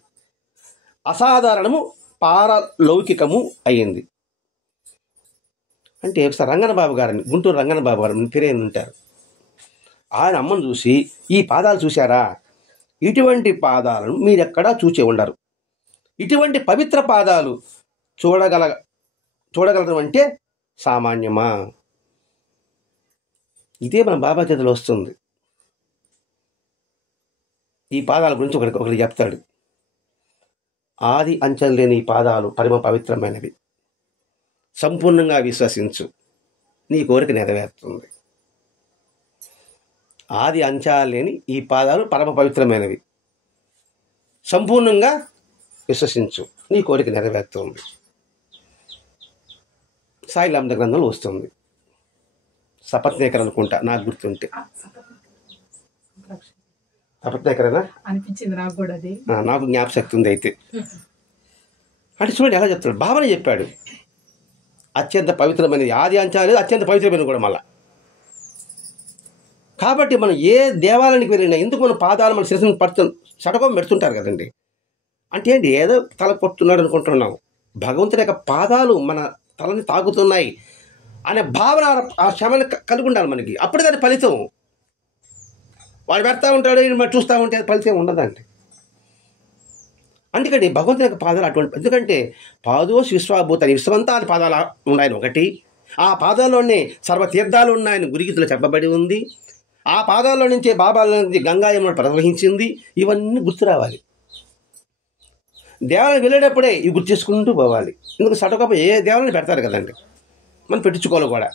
అసాధారణము, పారలౌకికము అయ్యింది. అంటే ఒకసారి రంగనబాబు గారిని, గుంటూరు రంగనబాబు గారిని పేరేంది ఉంటారు, ఆయన అమ్మను చూసి ఈ పాదాలు చూశారా, ఇటువంటి పాదాలను మీరెక్కడా చూచే ఉండరు, ఇటువంటి పవిత్ర పాదాలు చూడగలరు అంటే సామాన్యమా? ఇదే మన బాబా చేతిలో వస్తుంది. ఈ పాదాల గురించి ఒకటి చెప్తాడు. ఆది అంచెలు లేని ఈ పాదాలు పరమ పవిత్రమైనవి, సంపూర్ణంగా విశ్వసించు, నీ కోరిక నెరవేరుతుంది. ఆది అంచాలు లేని ఈ పాదాలు పరమ పవిత్రమైనవి, సంపూర్ణంగా విశ్వసించు, నీ కోరిక నెరవేరుతుంది. సాయి లాంబ గ్రంథంలో వస్తుంది. సపత్నేకర్ అనుకుంటా, నాకు గుర్తుంటే సపత్నేకరేనా అనిపించింది నాకు కూడా. అది నాకు జ్ఞాపశక్తి ఉంది. అయితే అంటే చూడండి ఎలా చెప్తాడు, బాబానే చెప్పాడు. అత్యంత పవిత్రమైనది ఆది అంచాలు, అత్యంత పవిత్రమైనది కూడా మళ్ళా. కాబట్టి మనం ఏ దేవాలయానికి వెళ్ళినా ఎందుకు మన పాదాలు మన శిరస్సును చటకం పెడుతుంటారు కదండి. అంటే ఏంటి, ఏదో తల కొట్టున్నాడు అనుకుంటున్నాం. భగవంతుని యొక్క పాదాలు మన తలని తాకుతున్నాయి అనే భావన, ఆ శ్రమని కలిగి ఉండాలి మనకి. అప్పుడే దాని ఫలితం. వాడు పెడతా ఉంటాడు, మనం చూస్తూ ఉంటే ఫలితం ఉండదండి. అందుకని భగవంతుని యొక్క పాదాలు అటువంటి, ఎందుకంటే పాదోస్ విశ్వాభూతాన్ని, విశ్వమంతా అని పాదాలు ఉన్నాయని ఒకటి, ఆ పాదాల్లోనే సర్వతీర్థాలు ఉన్నాయని గురిగీతలో చెప్పబడి ఉంది. ఆ పాదాల్లో నుంచే బాబాల నుంచి గంగా యమున ప్రవహించింది. ఇవన్నీ గుర్తు రావాలి. దేవాలయం వెళ్ళేటప్పుడే ఇవి గుర్తు చేసుకుంటూ పోవాలి. ఎందుకు సటకప్ప ఏ దేవాలయం పెడతారు కదండి, మనం పెట్టించుకోవాలి కూడా.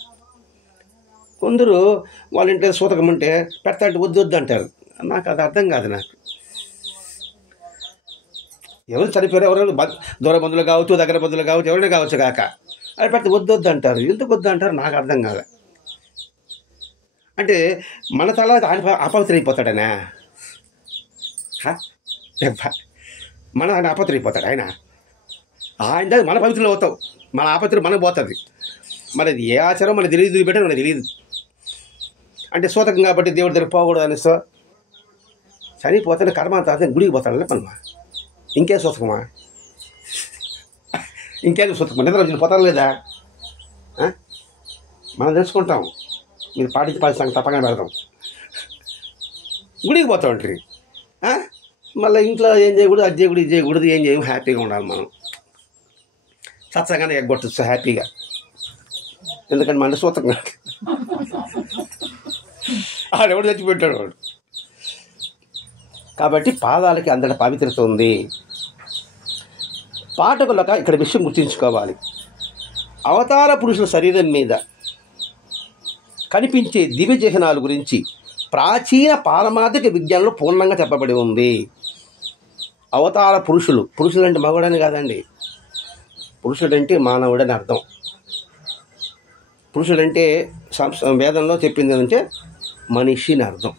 కొందరు వాళ్ళ ఇంట్లో సూతకం ఉంటే పెడతాంటే వద్దు అంటారు. నాకు అది అర్థం కాదు. నాకు ఎవరు చనిపోయారు, ఎవరు దూర బంధువులు కావచ్చు, దగ్గర బంధువులు కావచ్చు, ఎవరైనా కావచ్చు కాక, అది పెడితే వద్దు అంటారు. ఎందుకు వద్దు అంటారు నాకు అర్థం కాదు. అంటే మన తర్వాత ఆయన అపవిత్ర అయిపోతాడనా? మన ఆయన అపవిత్ర అయిపోతాడు. ఆయన దగ్గర మన పవిత్రలో అవుతావు, మన ఆపత్రి మనకు పోతుంది. మనది ఏ ఆచారం మనకు తెలియదు, పెట్టారు మనకు తెలియదు. అంటే సూతకం కాబట్టి దేవుడి దగ్గర పోకూడదు అనేసి చనిపోతాడు. కర్మ తాత గుడికి పోతాడు పనుమా, ఇంకే సూతకమా, ఇంకేది సూతకమా? నిద్ర పోతారు లేదా? మనం తెలుసుకుంటాం, మీరు పాటించి తప్పగా పెడతాం. గుడికి పోతా ఉంటారు. మళ్ళీ ఇంట్లో ఏం చేయకూడదు, అది చేయకూడదు, ఇది చేయకూడదు, ఏం చేయము, హ్యాపీగా ఉండాలి మనం. సత్సంగానే ఎగ్గొట్టచ్చు హ్యాపీగా, ఎందుకంటే మన సూతం కాదు. ఆడెవడు చచ్చిపెట్టాడు వాడు. కాబట్టి పాదాలకి అంతటి పవిత్రత ఉంది. పాఠకులకు ఇక్కడ విషయం గుర్తుంచుకోవాలి. అవతార పురుషుల శరీరం మీద కనిపించే దివ్య చిహ్నాల గురించి ప్రాచీన పారమార్థిక విజ్ఞానంలో పూర్ణంగా చెప్పబడి ఉంది. అవతార పురుషులు, పురుషులు అంటే మగవాడని కాదండి, పురుషుడంటే మానవుడని అర్థం. పురుషుడంటే వేదంలో చెప్పింది ఏంటంటే మనిషిని అర్థం.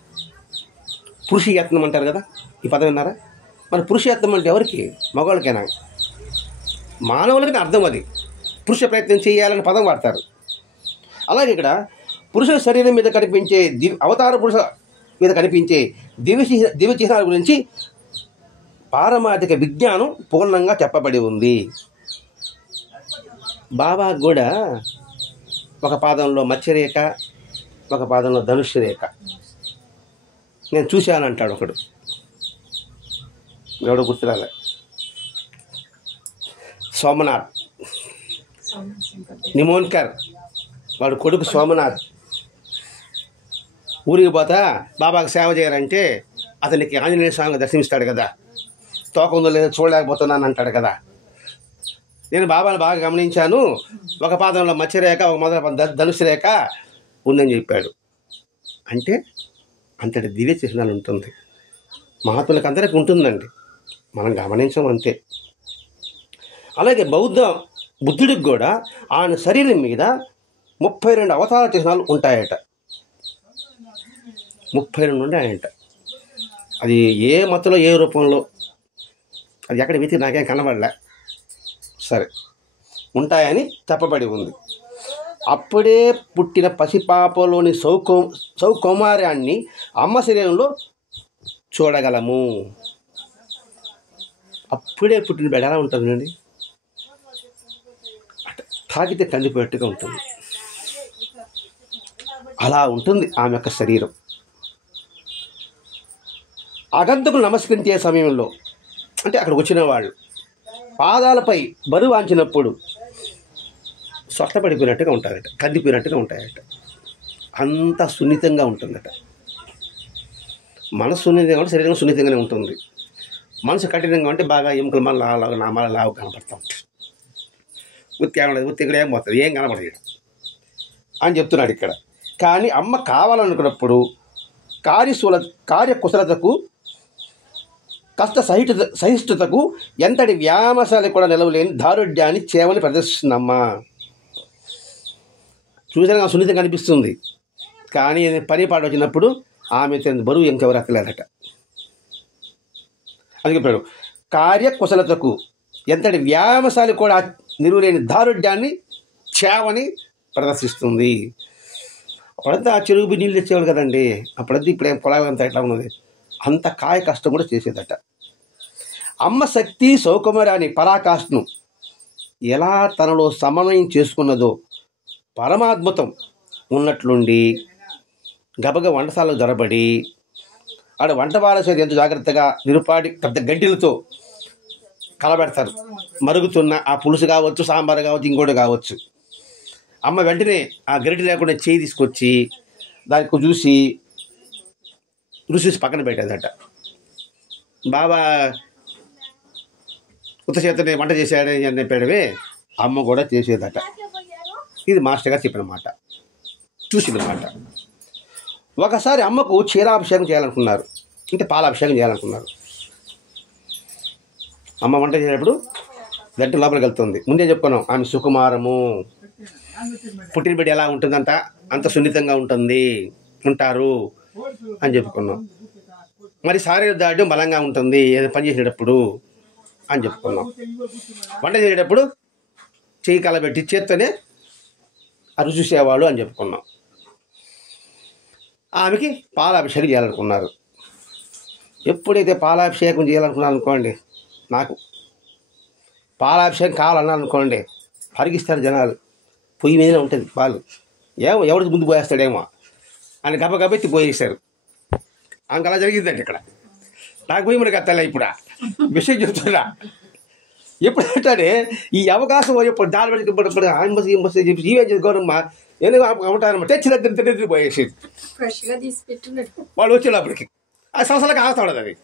పురుషయత్నం అంటారు కదా, ఈ పదం విన్నారా? మరి పురుషయత్నం అంటే ఎవరికి? మగవాళ్ళకైనా, మానవులకి అర్థం అది. పురుష ప్రయత్నం చేయాలని పదం వాడతారు. అలాగే ఇక్కడ పురుషుల శరీరం మీద కనిపించే అవతార పురుష మీద కనిపించే దివ్య చిహ్నాల గురించి పారమార్థిక విజ్ఞానం పూర్ణంగా చెప్పబడి ఉంది. బాబా కూడా ఒక పాదంలో మత్స్యరేఖ, ఒక పాదంలో ధనుష్య రేఖ నేను చూశానంటాడు ఒకడు, ఎవడో గుర్తురాలే, సోమనాథ్ నిమోన్కర్ వాడు కొడుకు సోమనాథ్. ఊరికి పోతా బాబాకి సేవ చేయాలంటే అతనికి ఆంజనేయ స్వామిగా దర్శనమిస్తాడు కదా, తోక ఉందో లేదో చూడలేకపోతున్నాను అంటాడు కదా. నేను బాబాని బాగా గమనించాను, ఒక పాదంలో మత్స్యరేఖ, ఒక మొదల ధనుసు రేఖ ఉందని చెప్పాడు. అంటే అంతటి దివ్య చిహ్నాలు ఉంటుంది. మహాత్ములకు అందరికీ ఉంటుందండి, మనం గమనించం అంతే. అలాగే బుద్ధుడికి కూడా ఆయన శరీరం మీద 32 అవతార చిహ్నాలు ఉంటాయట. 32 ఉన్నాయంట. అది ఏ మతంలో ఏ రూపంలో అది ఎక్కడ వెతికి నాకేం కనబడలే, సరే ఉంటాయని చెప్పబడి ఉంది. అప్పుడే పుట్టిన పసిపాపలోని సౌకౌమార్యాన్ని అమ్మ శరీరంలో చూడగలము. అప్పుడే పుట్టిన బిడ్డ ఎలా ఉంటుందండి? తాకితే కందిపోయేట్టుగా ఉంటుంది. అలా ఉంటుంది ఆమె యొక్క శరీరం. అగంతకులు నమస్కరించే సమయంలో, అంటే అక్కడికి వచ్చిన వాళ్ళు పాదాలపై బరువు వాంచినప్పుడు సొట్టపడిపోయినట్టుగా ఉంటారట, కందిపోయినట్టుగా ఉంటాయట. అంత సున్నితంగా ఉంటుందట. మనసు సున్నితంగా ఉంటే శరీరం సున్నితంగానే ఉంటుంది. మనసు కఠినంగా ఉంటే బాగా ఎముకలు మన లావు కనపడతా ఉంటాయి. ఉత్తి ఇక్కడ ఏం పోతుంది, ఏం కనపడదు అని చెప్తున్నాడు ఇక్కడ. కానీ అమ్మ కావాలనుకున్నప్పుడు కార్యకుశలతకు, కష్ట సహిష్ణుతకు ఎంతటి వ్యాయామశాలి కూడా నిలవలేని దారుఢ్యాన్ని చేవని ప్రదర్శిస్తుందమ్మా. చూసాక సున్నితంగా కనిపిస్తుంది, కానీ పనిపాటు వచ్చినప్పుడు ఆమె బరువు ఇంకెవరు ఎక్కలేదట. అని చెప్పాడు. కార్యకుశలతకు ఎంతటి వ్యాయామశాలి కూడా నిలువలేని దారుఢ్యాన్ని చేవని ప్రదర్శిస్తుంది. అప్పుడంతా ఆ చెరువు నీళ్ళు తెచ్చేవాళ్ళు కదండి, అప్పుడంతా ఇప్పుడేం పొలాలంతా ఎట్లా ఉన్నది, అంత కాయ కష్టం కూడా చేసేదట. అమ్మ శక్తి సౌకర్యాన్ని పరాకాష్ను ఎలా తనలో సమన్వయం చేసుకున్నదో పరమాద్భుతం ఉన్నట్లుండి గబగ వంటశాలలో జరబడి ఆడ వంట వాళ్ళ చేతి ఎంతో జాగ్రత్తగా నిరుపాటి పెద్ద గంటిలతో కలబెడతారు. మరుగుతున్న ఆ పులుసు కావచ్చు, సాంబారు కావచ్చు, ఇంకోటి కావచ్చు. అమ్మ వెంటనే ఆ గరిటె లేకుండా చేయి తీసుకొచ్చి దానికి చూసి రుచి పక్కన పెట్టేదట. బాబా ఉత్త చేతనే వంట చేశాడని అని చెప్పాడమే, అమ్మ కూడా చేసేదట. ఇది మాస్టర్ గారు చెప్పిన మాట, చూసిన మాట. ఒకసారి అమ్మకు క్షీరాభిషేకం చేయాలనుకున్నారు, అంటే పాలాభిషేకం చేయాలనుకున్నారు. అమ్మ వంట చేసేటప్పుడు గంట లోపలికి వెళ్తుంది. ముందే చెప్పుకున్నాం, ఆమె సుకుమారము, పుట్టిన బిడ్డ ఎలా ఉంటుందంట అంత సున్నితంగా ఉంటారు అని చెప్పుకున్నాం. మరి శారీరక దాడ్యం బలంగా ఉంటుంది ఏదైనా పని చేసేటప్పుడు అని చెప్పుకున్నాం. వంట చేసేటప్పుడు చెయ్యి కలబెట్టి చేత్తోనే అరుచి చూసేవాళ్ళు అని చెప్పుకున్నాం. ఆమెకి పాలాభిషేకం చేయాలనుకున్నారు. ఎప్పుడైతే పాలాభిషేకం చేయాలనుకున్నారు అనుకోండి, నాకు పాలాభిషేకం కావాలన్నారనుకోండి, పరిగిస్తారు జనాలు. పొయ్యి మీదనే ఉంటుంది పాలు, ఏమో ఎవరికి ముందు పోయేస్తాడేమో అని గబగబెత్తి పోయేశారు. అంక అలా జరిగిందండి ఇక్కడ. నాకు భూమి కట్టాలి ఇప్పుడు విషయం చెప్తున్నా. ఎప్పుడంటే ఈ అవకాశం ఎప్పుడు దాని పెట్టి చెప్పి ఈవెన్ చేసి గౌరమ్మ ఎందుకు ఉంటారన్నమాట తెచ్చిన పోయేసి వాళ్ళు వచ్చేటప్పటికి ఆ సంవత్సరాలకు ఆగుతా ఉండదు అది.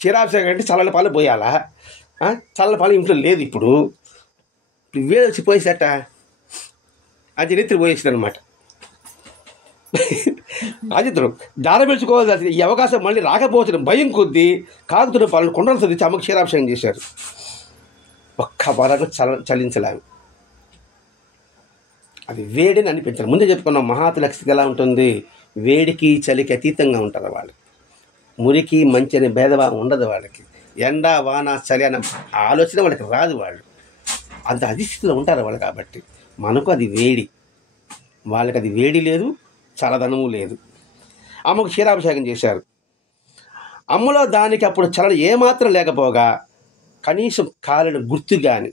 క్షీరాభిషేకం అంటే చల్లల పాలు పోయాలా, చల్లల పాలు ఇంట్లో లేదు. ఇప్పుడు వేడి వచ్చి పోయేసట అది నెత్తి పోయేసింది అనమాట. అది దారం పెంచుకోవాలి. ఈ అవకాశం మళ్ళీ రాకపోతున్న భయం కొద్దీ కాకుతున్న పాలను కొండలతో తెచ్చి అమ్మకు క్షీరాభిషేకం చేశారు. ఒక్క వారాన్ని చలించలేము. అది వేడిని అనిపించాలి. ముందే చెప్పుకున్నాం మహాతుల స్థితి ఎలా ఉంటుంది, వేడికి చలికి అతీతంగా ఉంటారు వాళ్ళు. మురికి మంచి అనే భేదభావం ఉండదు వాళ్ళకి. ఎండ వాన చలి అనే ఆలోచన వాళ్ళకి రాదు. వాళ్ళు అంత అధిస్థితిలో ఉంటారు వాళ్ళు. కాబట్టి మనకు అది వేడి, వాళ్ళకి అది వేడి లేదు, చల్లదనము లేదు. అమ్మకు క్షీరాభిషేకం చేశారు. అమ్మలో దానికి అప్పుడు చలన ఏమాత్రం లేకపోగా కనీసం కాలిన గుర్తు కానీ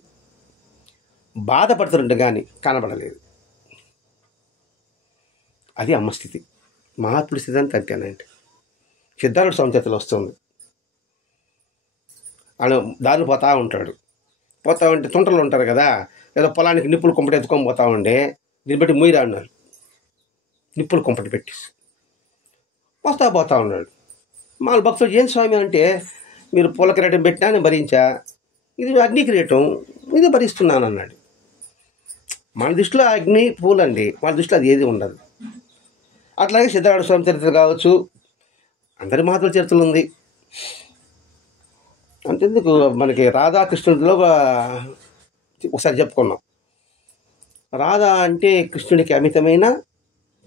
బాధపడుతున్నట్టు కానీ కనబడలేదు. అది అమ్మ స్థితి. మహాత్ముడి స్థితి అంతా అంతేనండి. సిద్ధార్థ సంచేతలు వస్తుంది. ఆయన దారిని పోతా ఉంటాడు. పోతా ఉంటే తుంటలు ఉంటారు కదా, ఏదో పొలానికి నిప్పులు కుంపటి ఎత్తుకొని పోతా ఉండే దీన్ని బట్టి మొయ్యిరా అన్నారు. నిప్పులు కుంపటి పెట్టేసి పోతా ఉన్నాడు. మా భక్తుడు ఏం స్వామి అంటే, మీరు పూల కిరీటం పెట్టినా నేను భరించా, ఇది అగ్ని కిరీటం ఇది భరిస్తున్నాను అన్నాడు. మన దృష్టిలో అగ్ని పూలండి, వాళ్ళ దృష్టిలో అది ఏది ఉండదు. అట్లాగే సిద్ధార్థ స్వామి చరిత్ర కావచ్చు, అందరి మహాత్ముల చరిత్రలు ఉంది. అంతెందుకు మనకి రాధాకృష్ణుడిలో ఒకసారి చెప్పుకున్నాం. రాధ అంటే కృష్ణుడికి అమితమైన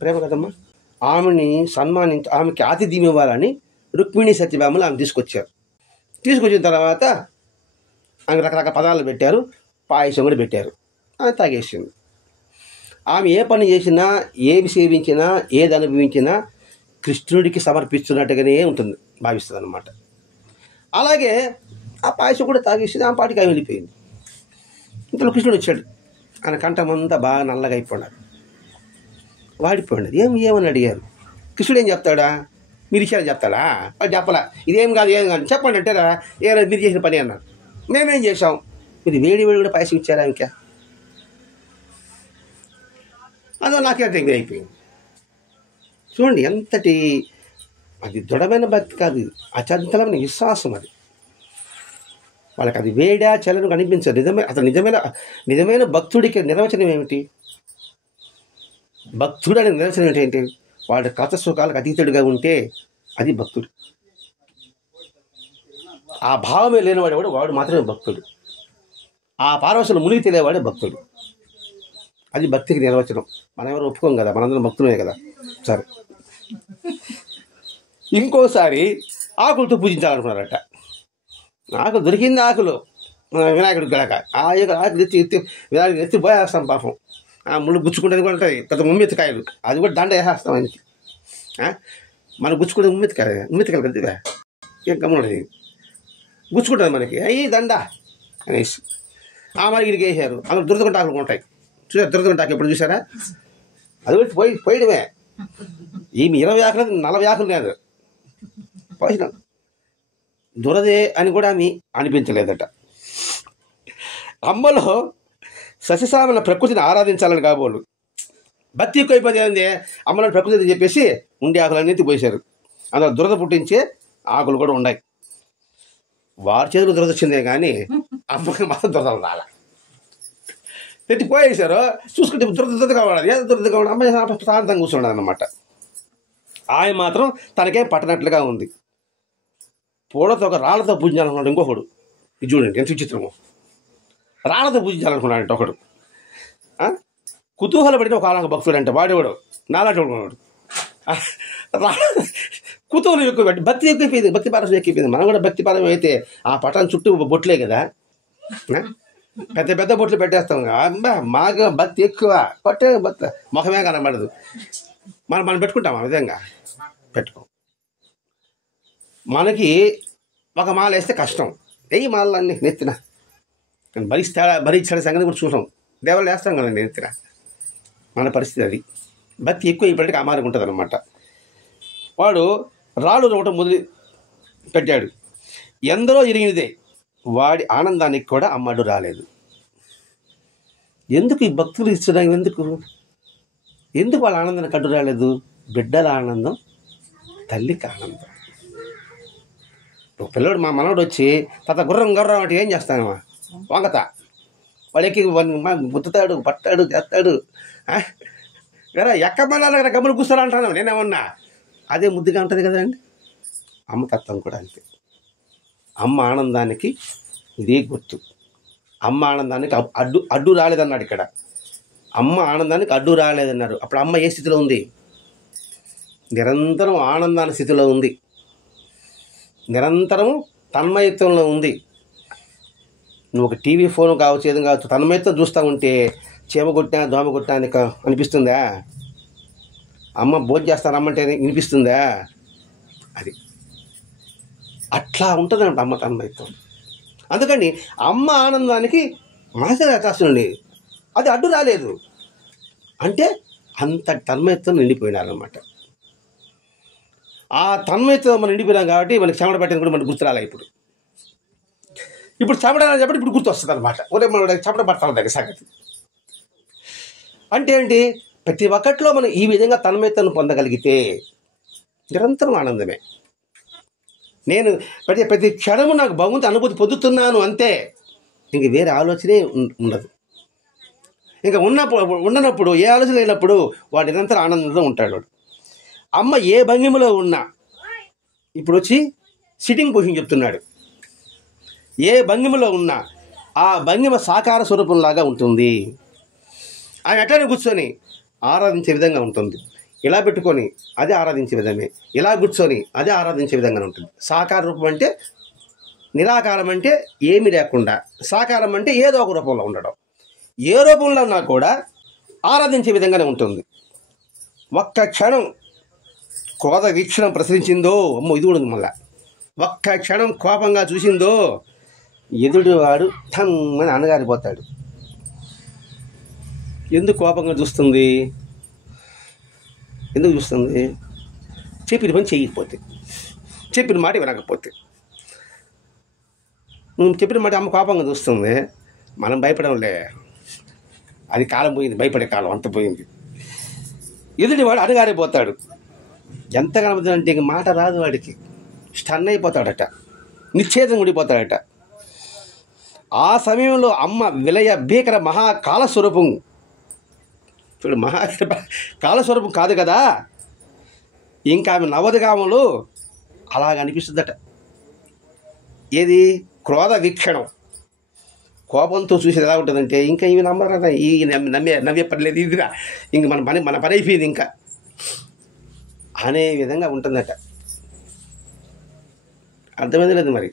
ప్రేమ కదమ్మా. ఆమెని ఆమెకి ఆతిథ్యం ఇవ్వాలని రుక్మిణి సత్యభామలు ఆమె తీసుకొచ్చిన తర్వాత ఆమె రకరకాల పదాలు పెట్టారు, పాయసం కూడా పెట్టారు. ఆమె తాగేసింది. ఆమె ఏ పని చేసినా, ఏమి సేవించినా, ఏది అనుభవించినా కృష్ణుడికి సమర్పిస్తున్నట్టుగానే ఉంటుంది, భావిస్తుంది అన్నమాట. అలాగే ఆ పాయసం కూడా తాగేసింది. ఆమె పాటికి ఆమె వెళ్ళిపోయింది. ఇంతలో కృష్ణుడు వచ్చాడు. ఆయన కంఠమంతా బాగా నల్లగా అయిపోయినాడు, వాడిపోయినది. ఏమని అడిగారు. కృష్ణుడు ఏం చెప్తాడా, మీరు ఇచ్చారని చెప్తాడా? అది చెప్పలా. ఏం కాదు చెప్పండి అంటారా, ఏమైనా మీరు చేసిన పని అన్నారు. మేమేం చేసాం, మీరు వేడి కూడా పాయసం ఇచ్చారా ఇంకా? అందులో నాకే దగ్గర అయిపోయింది. చూడండి ఎంతటి అది దృఢమైన భక్తి కాదు, అచంచలమైన విశ్వాసం. అది వాళ్ళకి అది వేడా చలను కనిపించదు. అసలు నిజమైన భక్తుడికి నిర్వచనం ఏమిటి? భక్తుడు అనే నిర్వచనం ఏంటి? వాడి కథ సుఖాలకు అతీతుడిగా ఉంటే అది భక్తుడు. ఆ భావమే లేనివాడు వాడు మాత్రమే భక్తుడు. ఆ పారవశంలో మునిగి తెలియవాడే భక్తుడు. అది భక్తికి నిర్వచనం. మనం ఎవరు ఒప్పుకోం కదా, మనందరం భక్తులమే కదా. సరే, ఇంకోసారి ఆకులతో పూజించాలనుకున్నారట. ఆకులు దొరికింది, ఆకులు వినాయకుడికి గడక ఆకులు ఎత్తి వినాయకుడికి ఎత్తి పోయేస్తాం. పాపం ఆ ముళ్ళు గుచ్చుకుంటే కూడా ఉంటుంది, పెద్ద ముమ్మెత్తికాయలు, అది కూడా దండ వేసేస్తాం ఆయనకి. మనం గుచ్చుకుంటే ఉమ్మెత్తికాయలు పెద్దగా ఏం గమ్ముండదు, గుచ్చుకుంటుంది మనకి, అయ్యి దండ అనేసి ఆ మరి ఇడికి వేసారు. అందులో దురదగొండ ఆకులు ఉంటాయి, చూసారు? దురదగొండ ఆకు ఎప్పుడు చూసారా? అది కూడా పోయడమే. ఈమె 20 ఆకులు 40 ఆకులు లేదు పోయినాం. దురదే అని కూడా ఆమె అనిపించలేదట. అమ్మలో సస్యశ్యామల ప్రకృతిని ఆరాధించాలని కాబోలు భక్తి ఎక్కువైపోయింది. అమ్మలో ప్రకృతి చెప్పేసి ఉండే ఆకులన్నీ పోసారు. అందులో దురద పుట్టించే ఆకులు కూడా ఉన్నాయి. వారి చేతులు దురద వచ్చిందే కానీ అమ్మకి మాత్రం దురదలు రాల. ఎత్తి పోయేసారు. చూసుకుంటే దురద కావాలి, ఏదో దురద కావాలి. అమ్మాయి శాంతంగా కూర్చున్నాడు అన్నమాట. ఆయన మాత్రం తనకేం పట్టనట్లుగా ఉంది. పూలతో ఒక రాళ్లతో పూజించాలనుకున్నాడు ఇంకొకడు. ఇది చూడండి ఎంత విచిత్రమో. రాళ్లతో పూజించాలనుకున్నాడంట ఒకడు. కుతూహల పడిన ఒక ఆలంక భక్తుడు అంటే వాడేవాడు నాలాంటి వాడు. కుతూహలం ఎక్కువ పెట్టి భక్తి ఎక్కువైపోయింది, భక్తి పారసం ఎక్కువైపోయింది. మనం కూడా భక్తి పారం అయితే ఆ పటాన్ని చుట్టూ బొట్లే కదా, పెద్ద పెద్ద బొట్లు పెట్టేస్తాం. అబ్బా మాకు భక్తి ఎక్కువ, కొట్టే భక్తి ముఖమే కనబడదు. మనం పెట్టుకుంటాం, ఆ విధంగా పెట్టుకోం. మనకి ఒక మాల వేస్తే కష్టం, వెయ్యి మాలన్నీ నెత్తిన భరించాడే సంగతి కూడా చూసాం. దేవాళ్ళు వేస్తాం కదండి నెత్తిన. మన పరిస్థితి అది. భక్తి ఎక్కువ ఇప్పటికీ అమారికి ఉంటుంది అనమాట. వాడు రాళ్ళు రవ్వటం మొదలు పెట్టాడు. ఎందరో ఎరిగినదే, వాడి ఆనందానికి కూడా అమ్మ అడ్డు రాలేదు. ఎందుకు ఈ భక్తులు ఇచ్చడం, ఎందుకు వాళ్ళ ఆనందానికి అడ్డు రాలేదు? బిడ్డల ఆనందం తల్లికి ఆనందం. పిల్లడు మా మనవడు వచ్చి తాత గుర్రం అంటే ఏం చేస్తానమ్మా? వంగత వాడికి గుద్దుతాడు, పట్టాడు, చేస్తాడు. వేరే ఎక్కమన్నా గమ్ములు కూర్చోరా అంటాను నేనేమన్నా. అదే ముద్దుగా ఉంటుంది కదండి. అమ్మ తత్వం కూడా అంతే. అమ్మ ఆనందానికి ఇదే గుర్తు. అమ్మ ఆనందానికి అడ్డు రాలేదన్నాడు ఇక్కడ. అమ్మ ఆనందానికి అడ్డు రాలేదన్నారు. అప్పుడు అమ్మ ఏ స్థితిలో ఉంది? నిరంతరం ఆనందాన్ని స్థితిలో ఉంది, నిరంతరం తన్మయత్వంలో ఉంది. నువ్వు ఒక టీవీ ఫోన్ కావచ్చు, ఏదో కావచ్చు, తన్మయత్వం చూస్తూ ఉంటే చీమ కొట్టినా దోమ కొట్టినా నీకు అనిపిస్తుందా? అమ్మ భోజనం చేస్తారమ్మంటే వినిపిస్తుందా? అది అట్లా ఉంటుంది అంట అమ్మ తన్మయత్వం. అందుకని అమ్మ ఆనందానికి మాసరాస్తుండే అది అడ్డు రాలేదు అంటే అంత తన్మయత్వం నిండిపోయినారనమాట. ఆ తన్మయత్వం మనం నిండిపోయినాం కాబట్టి మనకి చెమట పట్టింది కూడా మనకు గుర్తు రాలే. ఇప్పుడు చెమట చెప్పండి, ఇప్పుడు గుర్తు వస్తుంది అనమాట. ఒరే మన చెమట పడతాం దగ్గర సంగతి అంటే ఏంటి? ప్రతి ఒక్కట్లో మనం ఈ విధంగా తన్మయత్వం పొందగలిగితే నిరంతరం ఆనందమే. నేను ప్రతి క్షణము నాకు భగవంతుని అనుభూతి పొందుతున్నాను అంతే, ఇంక వేరే ఆలోచనే ఉండదు. ఇంకా ఉండనప్పుడు, ఏ ఆలోచన లేనప్పుడు వాడు నిరంతరం ఆనందంలో ఉంటాడు. అమ్మ ఏ భంగిమలో ఉన్నా, ఇప్పుడు వచ్చి సిట్టింగ్ పొజిషన్ చెప్తున్నాడు, ఏ భంగిమలో ఉన్నా ఆ భంగిమ సాకార స్వరూపంలాగా ఉంటుంది. ఆయన ఎట్లనే కూర్చొని ఆరాధించే విధంగా ఉంటుంది. ఇలా పెట్టుకొని అదే ఆరాధించే విధమే, ఇలా కూర్చొని అదే ఆరాధించే విధంగా ఉంటుంది. సాకార రూపం అంటే నిరాకారం అంటే ఏమీ లేకుండా, సాకారం అంటే ఏదో ఒక రూపంలో ఉండడం. ఏ రూపంలో ఉన్నా కూడా ఆరాధించే విధంగానే ఉంటుంది. ఒక్క క్షణం క్రోధ వీక్షణం ప్రసరించిందో, అమ్మో ఇది కూడా ఉంది మళ్ళా, ఒక్క క్షణం కోపంగా చూసిందో ఎదుటివాడు ఠమ్మని అనగారిపోతాడు. ఎందుకు కోపంగా చూస్తుంది? ఎందుకు చూస్తుంది? చెప్పిన పని చేయకపోతే, చెప్పిన మాట వినకపోతే. నువ్వు చెప్పిన మాట అమ్మ కోపంగా చూస్తుంది. మనం భయపడంలే, అది కాలం పోయింది, భయపడే కాలం అంత పోయింది. ఎదుటివాడు అనగారిపోతాడు. ఎంత కనబడుతుందంటే ఇంక మాట రాదు వాడికి, స్టన్ అయిపోతాడట, నిశ్చేదం ఉండిపోతాడట. ఆ సమయంలో అమ్మ విలయ భీకర మహాకాలస్వరూపం, చూడు కాలస్వరూపం కాదు కదా, ఇంకా ఆమె నవదగాములు అలాగ అనిపిస్తుందట. ఏది? క్రోధ వీక్షణం, కోపంతో చూసేది ఎలా ఉంటుందంటే ఇంకా ఇవి నమ్మరా, ఈ నవ్వే పర్లేదు, ఇదిగా ఇంక మన పని అయిపోయింది ఇంకా అనే విధంగా ఉంటుందట. అర్థమైంది లేదు మరి?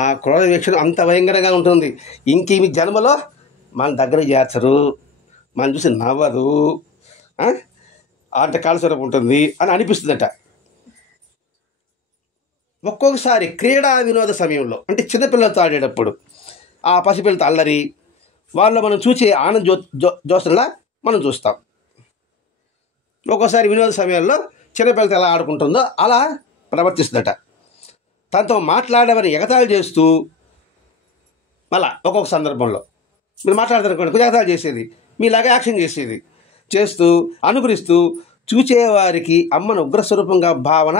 ఆ క్రోధ వీక్షణం అంత భయంకరంగా ఉంటుంది. ఇంక ఇవి జన్మలో మన దగ్గర చేర్చరు, మనం చూసి నవ్వదు, అంత కాలస్వరూపం ఉంటుంది అని అనిపిస్తుందట. ఒక్కొక్కసారి క్రీడా వినోద సమయంలో, అంటే చిన్నపిల్లలతో ఆడేటప్పుడు ఆ పసిపిల్లలతో అల్లరి వాళ్ళు మనం చూసే ఆనంద జోసంలా మనం చూస్తాం. ఒక్కోసారి వినోద సమయంలో చిన్నపిల్లలతో ఎలా ఆడుకుంటుందో అలా ప్రవర్తిస్తుందట. తనతో మాట్లాడేవారిని ఎగతాళి చేస్తూ, మళ్ళా ఒక్కొక్క సందర్భంలో మీరు మాట్లాడతారనుకోండి, కొంచెం ఎగతాళి చేసేది, మీలాగా యాక్షన్ చేస్తూ అనుకరిస్తూ చూచేవారికి అమ్మను ఉగ్రస్వరూపంగా భావన,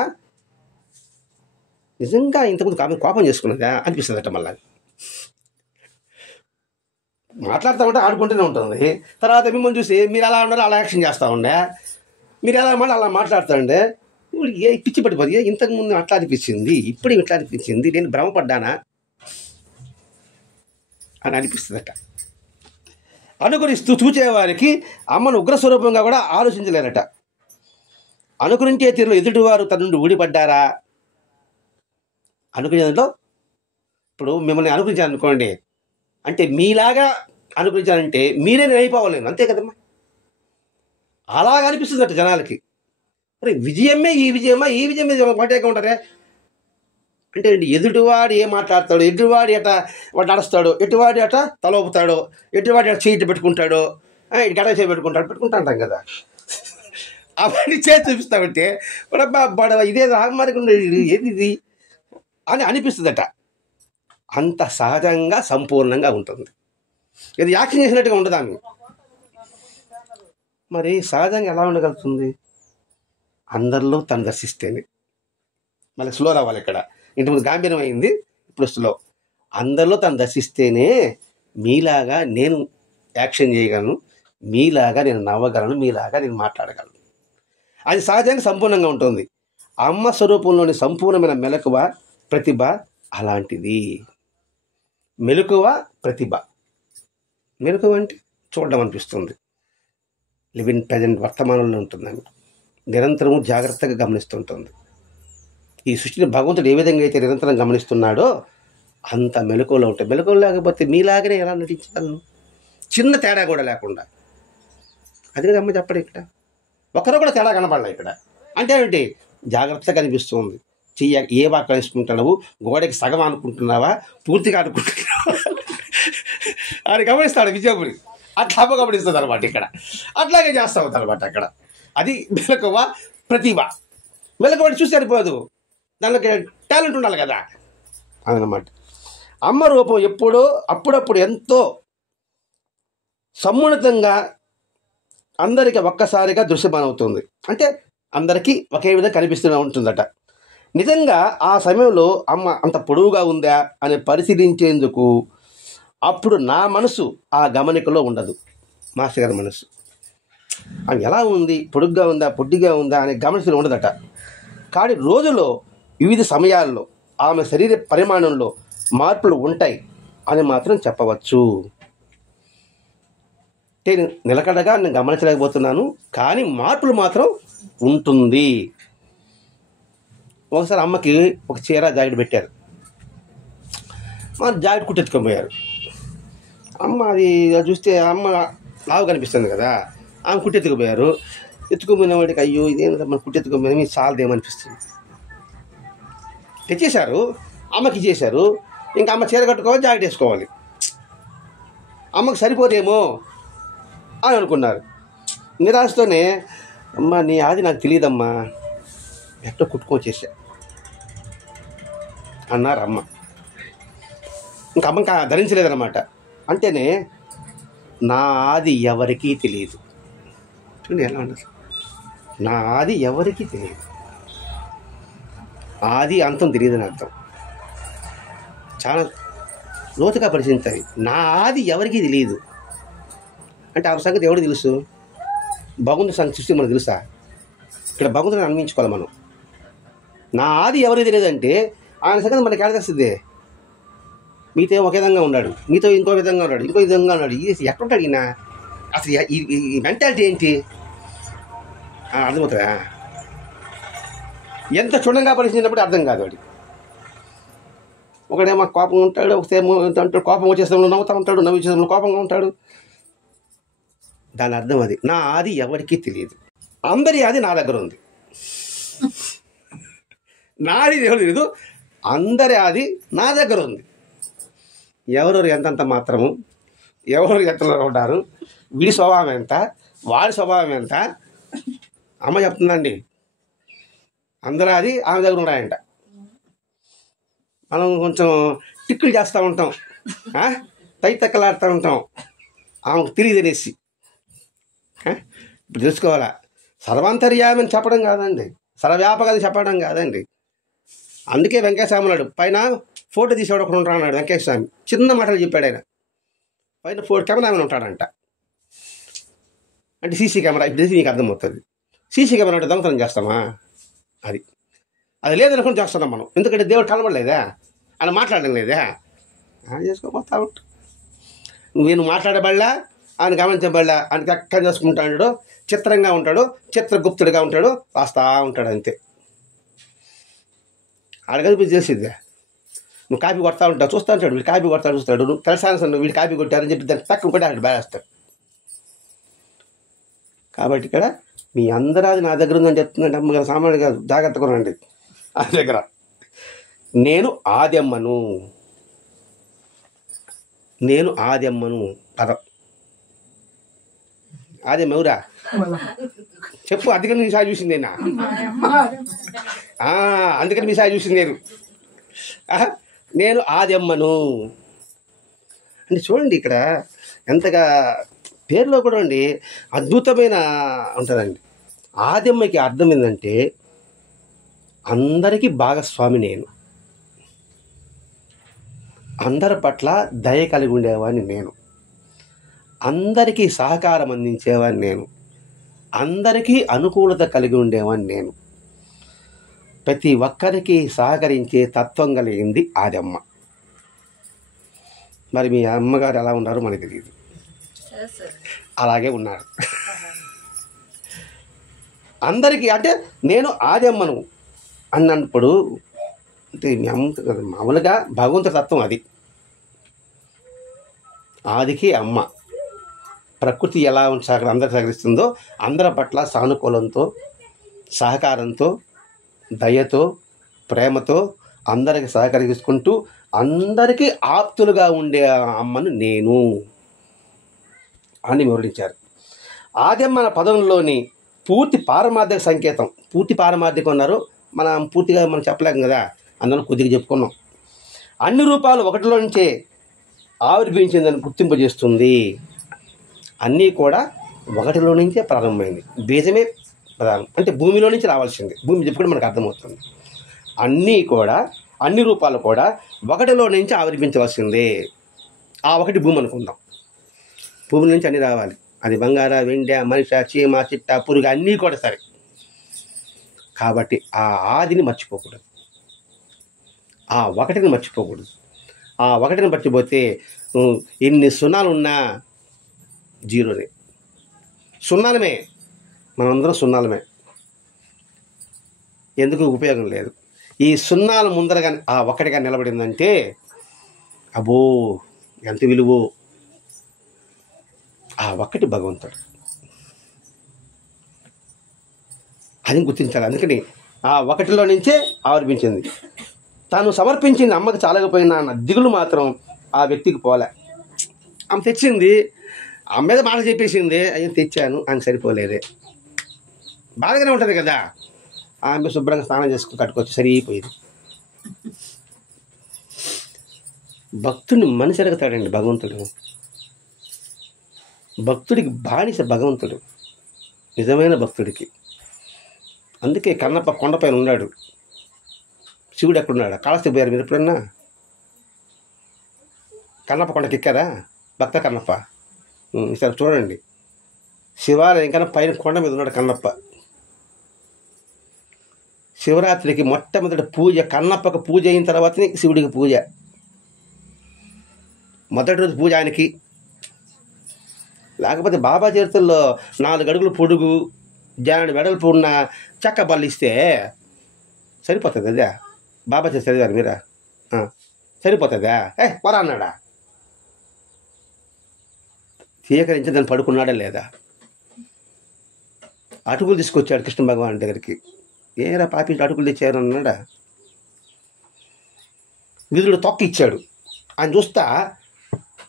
నిజంగా ఇంతకుముందు ఆమె కోపం చేసుకున్నదా అనిపిస్తుందట. మళ్ళీ మాట్లాడుతూ ఆడుకుంటూనే ఉంటుంది. తర్వాత మిమ్మల్ని చూసి మీరు ఎలా ఉండాలో అలా యాక్షన్ చేస్తూ ఉండే, మీరు ఎలా ఉండాలో అలా మాట్లాడుతూ ఉండే, ఏ పిచ్చి పడిపోయి ఇంతకుముందు అట్లా అనిపించింది, ఇప్పుడు ఇట్లా అనిపించింది, నేను భ్రమపడ్డానా అని అనిపిస్తుందట. అనుకరిస్తూ చూచేవారికి అమ్మను ఉగ్రస్వరూపంగా కూడా ఆలోచించలేరట. అనుకరించే తీరులో ఎదుటివారు తన నుండి ఊడిపడ్డారా? అనుకునేదాంట్లో ఇప్పుడు మిమ్మల్ని అనుకరించాలనుకోండి, అంటే మీలాగా అనుకరించాలంటే మీరే అయిపోవాలేను, అంతే కదమ్మా. అలాగ అనిపిస్తుందట జనాలకి. మరి విజయమే ఈ విజయం మీద పట్టేగా ఉంటారే అంటే ఎదుటివాడు ఏం మాట్లాడతాడు, ఎదుటివాడు ఎట వాడు నడుస్తాడో, ఎటువాడు ఎట తలోపుతాడో, ఎటువాడు ఎట చేయి పెట్టుకుంటాడో, గడ చేయి పెట్టుకుంటాం కదా, అవన్నీ చేసి చూపిస్తామంటే బడవ ఇదే రాగమార్గం ఏది ఇది అని అనిపిస్తుందట. అంత సహజంగా సంపూర్ణంగా ఉంటుంది. ఇది యాక్షన్ చేసినట్టుగా ఉండదు ఆమె. మరి సహజంగా ఎలా ఉండగలుగుతుంది? అందరిలో తను దర్శిస్తేనే. మళ్ళీ స్లో రావాలి ఇక్కడ. ఇంతకుముందు గాంభీర్యం అయింది, ఇప్పుడు స్లో. అందరిలో తను దర్శిస్తేనే మీలాగా నేను యాక్షన్ చేయగలను, మీలాగా నేను నవ్వగలను, మీలాగా నేను మాట్లాడగలను. అది సహజంగా సంపూర్ణంగా ఉంటుంది. అమ్మ స్వరూపంలోని సంపూర్ణమైన మెలకువ, ప్రతిభ అలాంటిది. మెలకువ, ప్రతిభ. మెలకువ అంటే చూడడం అనిపిస్తుంది, లివ్ ఇన్ ప్రజెంట్, వర్తమానంలో ఉంటుందని నిరంతరము జాగ్రత్తగా గమనిస్తుంటుంది. ఈ సృష్టిని భగవంతుడు ఏ విధంగా అయితే నిరంతరం గమనిస్తున్నాడో అంత మెలకువలో ఉంటాయి. మెలకువ లేకపోతే మీలాగనే ఎలా నటించగలను? చిన్న తేడా కూడా లేకుండా. అది కదా అమ్మ చెప్పడం. ఇక్కడ ఒకరు కూడా తేడా కనపడలే ఇక్కడ. అంటే ఏమిటి? జాగ్రత్తగా కనిపిస్తుంది. ఏ వాక్ వేసుకుంటున్నావు, గోడకి సగం అనుకుంటున్నావా, పూర్తిగా అనుకుంటున్నావా అని గమనిస్తాడు విజయపురి. అట్లా గమనిస్తుంది అనమాట. ఇక్కడ అట్లాగే చేస్తూ ఉంటుంది అనమాట. అక్కడ అది మెలకువ, ప్రతిభ. మెలకువ చూసి సరిపోదు, దానికి టాలెంట్ ఉండాలి కదా అదనమాట. అమ్మ రూపం ఎప్పుడో అప్పుడప్పుడు ఎంతో సమున్నతంగా అందరికీ ఒక్కసారిగా దృశ్యమానవుతుంది. అంటే అందరికీ ఒకే విధంగా కనిపిస్తూ ఉంటుందట. నిజంగా ఆ సమయంలో అమ్మ అంత పొడవుగా ఉందా అని పరిశీలించేందుకు అప్పుడు నా మనసు ఆ గమనికలో ఉండదు. మాస్టర్ గారి మనసు ఆమె ఎలా ఉంది, పొడుగ్గా ఉందా, పొట్టిగా ఉందా అనే గమనికలో ఉండదట. కానీ రోజులో వివిధ సమయాల్లో ఆమె శరీర పరిమాణంలో మార్పులు ఉంటాయి అని మాత్రం చెప్పవచ్చు. నేను నిలకడగా నేను గమనించలేకపోతున్నాను, కానీ మార్పులు మాత్రం ఉంటుంది. ఒకసారి అమ్మకి ఒక చీర జాకెట్ పెట్టారు. మా జాకెట్ కుట్టెత్తుకొని పోయారు. అమ్మ అది చూస్తే అమ్మ లావు కనిపిస్తుంది కదా, ఆమె కుట్టెత్తుకుపోయారు. ఎత్తుకుపోయిన వాడికి అయ్యో ఇదేంటో మన కుట్టెత్తుకుపోయిన మీకు చాలదేమనిపిస్తుంది. తెచ్చేశారు, అమ్మకి ఇచ్చేశారు. ఇంకా అమ్మ చీర కట్టుకోవాలి, జాకెట్ వేసుకోవాలి. అమ్మకి సరిపోదేమో అని అనుకున్నారు. నిరాశతోనే అమ్మ నీ ఆది నాకు తెలియదమ్మా, ఎట్టో కుట్టుకొచ్చేసా అన్నారు అమ్మ. ఇంకా అమ్మ ఇంకా ధరించలేదన్నమాట. అంటేనే నా ఆది ఎవరికీ తెలియదు. చూడండి ఎలా ఉండదు. నా ఆది ఎవరికీ తెలియదు. ఆది అంతం తెలియదని అర్థం. చాలా లోతుగా పరిశీలించాలి. నా ఆది ఎవరికీ తెలియదు అంటే ఆ సంగతి ఎవరికి తెలుసు? భగవంతుని సృష్టి మనకు తెలుసా? ఇక్కడ భగవంతుని అన్వించుకోవాలి మనం. నా ఆది ఎవరికి తెలియదంటే ఆయన సంగతి మనకి ఎలా తెలుస్తుంది? మీతో ఒక విధంగా ఉన్నాడు, మీతో ఇంకో విధంగా ఉన్నాడు, ఇంకో విధంగా ఉన్నాడు. ఇది ఎక్కడుంటాడు ఈయన? అసలు ఈ మెంటాలిటీ ఏంటి అర్థమవుతుందా? ఎంత క్షుణ్ణంగా పరిశీలించినప్పుడు అర్థం కాదు. వాడి ఒకడేమో కోపం ఉంటాడు, ఒకసేమో అంటాడు కోపం వచ్చేసేమో నవ్వుతూ ఉంటాడు, నవ్వు కోపంగా ఉంటాడు. దాని అర్థం అది. నా ఆది ఎవరికీ తెలియదు. అందరి ఆది నా దగ్గర ఉంది. నాది ఎవరు తెలియదు, అందరి ఆది నా దగ్గర ఉంది. ఎవరెవరు ఎంతంత మాత్రము, ఎవరు ఎంతలో ఉంటారు, వీడి స్వభావం ఎంత, వాడి స్వభావం ఎంత అమ్మ చెప్తుందండి. అందరూ అది ఆమె దగ్గర ఉన్నాయంట. మనం కొంచెం టిక్కులు చేస్తూ ఉంటాం, తైతక్కలాడుతూ ఉంటాం. ఆమెకు తెలియదు అనేసి ఇప్పుడు తెలుసుకోవాలా. సర్వాంతర్యామి అని చెప్పడం కాదండి, సర్వవ్యాపకాలు చెప్పడం కాదండి. అందుకే వెంకటస్వామి పైన ఫోటో తీసేవాడు ఒకడు ఉంటాడు అన్నాడు. వెంకటస్వామి చిన్న మాటలు చెప్పాడు ఆయన. పైన కెమెరామెన్ ఉంటాడంట. అంటే సీసీ కెమెరా. ఇప్పుడు నీకు అర్థమవుతుంది. సీసీ కెమెరా అంటే దొంగతనం చేస్తామా? అది లేదనుకుని చేస్తున్నాం మనం. ఎందుకంటే దేవుడు కనబడలేదా, ఆయన మాట్లాడడం లేదా, చేసుకోపోతా ఉంటా. నేను మాట్లాడబడలా, ఆయన గమనించబడలా, ఆయనకి ఎక్కడ చేసుకుంటా ఉంటాడు, చిత్రంగా ఉంటాడు, చిత్రగుప్తుడిగా ఉంటాడు, రాస్తా ఉంటాడు అంతే. అడగది చేసేది. నువ్వు కాపీ కొడతా ఉంటావు, చూస్తూ ఉంటాడు. వీళ్ళు కాపీ కొడతాడు, చూస్తాడు. నువ్వు తెలిసాను వీళ్ళు కాపీ కొట్టారని చెప్పి దాన్ని తక్కువ కూడా అక్కడ బాగేస్తాడు. కాబట్టి ఇక్కడ మీ అందరాది నా దగ్గర ఉందని చెప్తుందంటే అమ్మగారు సామాన్యుడు కాదు, జాగ్రత్త కొనండి. ఆయన దగ్గర నేను ఆదమ్మను, నేను ఆదమ్మను పదం. ఆదమ్మ ఎవరా? చెప్పు, అందుకని మీ సాయి చూసింది నేనా? అందుకని మీ సాయి చూసింది నేను ఆదమ్మను అంటే చూడండి ఇక్కడ ఎంతగా పేరులో కూడా అండి అద్భుతమైన ఉంటుందండి. ఆదమ్మకి అర్థం ఏంటంటే అందరికీ భాగస్వామి నేను, అందరి పట్ల దయ కలిగి ఉండేవాడిని నేను, అందరికీ సహకారం అందించేవాడిని నేను, అందరికీ అనుకూలత కలిగి ఉండేవాడిని నేను, ప్రతి ఒక్కరికి సహకరించే తత్వం కలిగింది ఆదమ్మ. మరి మీ అమ్మగారు ఎలా ఉన్నారో మనకు తెలియదు, అలాగే ఉన్నారు. అందరికీ అంటే నేను ఆదమ్మను అన్నప్పుడు అంటే మామూలుగా భగవంతుడి తత్వం అది. ఆదికి అమ్మ ప్రకృతి ఎలా అందరికి సహకరిస్తుందో అందరి పట్ల సానుకూలంతో, సహకారంతో, దయతో, ప్రేమతో అందరికి సహకరించుకుంటూ అందరికీ ఆప్తులుగా ఉండే అమ్మను నేను అని వివరించారు. ఆదమ్మ పదంలోని పూర్తి పారమార్థిక సంకేతం, పూర్తి పారమార్థికం అన్నారు. మనం పూర్తిగా మనం చెప్పలేం కదా, అందరం కొద్దిగా చెప్పుకున్నాం. అన్ని రూపాలు ఒకటిలో నుంచే ఆవిర్భవించిందని గుర్తింపజేస్తుంది. అన్నీ కూడా ఒకటిలో నుంచే ప్రారంభమైంది. బీజమే ప్రధానం అంటే భూమిలో నుంచి రావాల్సింది. భూమి చెప్పుకుంటే మనకు అర్థమవుతుంది. అన్ని రూపాలు కూడా ఒకటిలో నుంచి ఆవిర్భించవలసిందే. ఆ ఒకటి భూమి అనుకుందాం. భూమి నుంచి అన్నీ రావాలి. అది బంగార, వెండి, మనిషి, చీమ, చిట్ట, పురుగు అన్నీ కూడా సరే. కాబట్టి ఆ ఆదిని మర్చిపోకూడదు, ఆ ఒకటిని మర్చిపోకూడదు. ఆ ఒకటిని మర్చిపోతే ఎన్ని సున్నాలున్నా జీరోనే, సున్నాలమే. మనందరం సున్నాలమే, ఎందుకు ఉపయోగం లేదు. ఈ సున్నాల ముందరగా ఆ ఒకటిగా నిలబడిందంటే అబ్బో ఎంత విలువో. ఆ ఒక్కటి భగవంతుడు, అది గుర్తించాలి. అందుకని ఆ ఒకటిలో నుంచే ఆవిర్భించింది. తాను సమర్పించింది అమ్మకి చాలకపోయినా అన్న దిగులు మాత్రం ఆ వ్యక్తికి పోలే. ఆమె తెచ్చింది, ఆమె మీద మాట చెప్పేసింది, అయ్యో తెచ్చాను, ఆమె సరిపోలేదే, బాగానే ఉంటుంది కదా. ఆమె శుభ్రంగా స్నానం చేసుకుని కట్టుకొచ్చి సరిపోయింది. భక్తుడిని మనిషి అడుగుతాడండి భగవంతుడు. భక్తుడికి బానిస భగవంతుడు, నిజమైన భక్తుడికి. అందుకే కన్నప్ప కొండపైన ఉన్నాడు, శివుడు ఎక్కడున్నాడు? కాళహస్తి పోయారు మీరు ఎప్పుడన్నా? కన్నప్ప కొండకి ఎక్కారా? భక్త కన్నప్ప ఈసారి చూడండి. శివాలయం కన్నా పైన కొండ మీద ఉన్నాడు కన్నప్ప. శివరాత్రికి మొట్టమొదటి పూజ కన్నప్పకు పూజ అయిన తర్వాతనే శివుడికి పూజ. మొదటి రోజు పూజ ఆయనకి. లేకపోతే బాబా చరిత్రలో 4 అడుగులు పొడుగు, జానుడి వెడల్పు ఉన్న చెక్క బల్ల ఇస్తే సరిపోతుంది అదే. బాబా చరిత్ర చదివారు మీరా? సరిపోతుందా? వరా అన్నాడా? స్వీకరించి దాన్ని పడుకున్నాడా లేదా? అటుకులు తీసుకొచ్చాడు కృష్ణ భగవాన్ దగ్గరికి. ఏరా పాపి అటుకులు తెచ్చారు అన్నాడా? విదురుడు తొక్క ఇచ్చాడు. ఆయన చూస్తా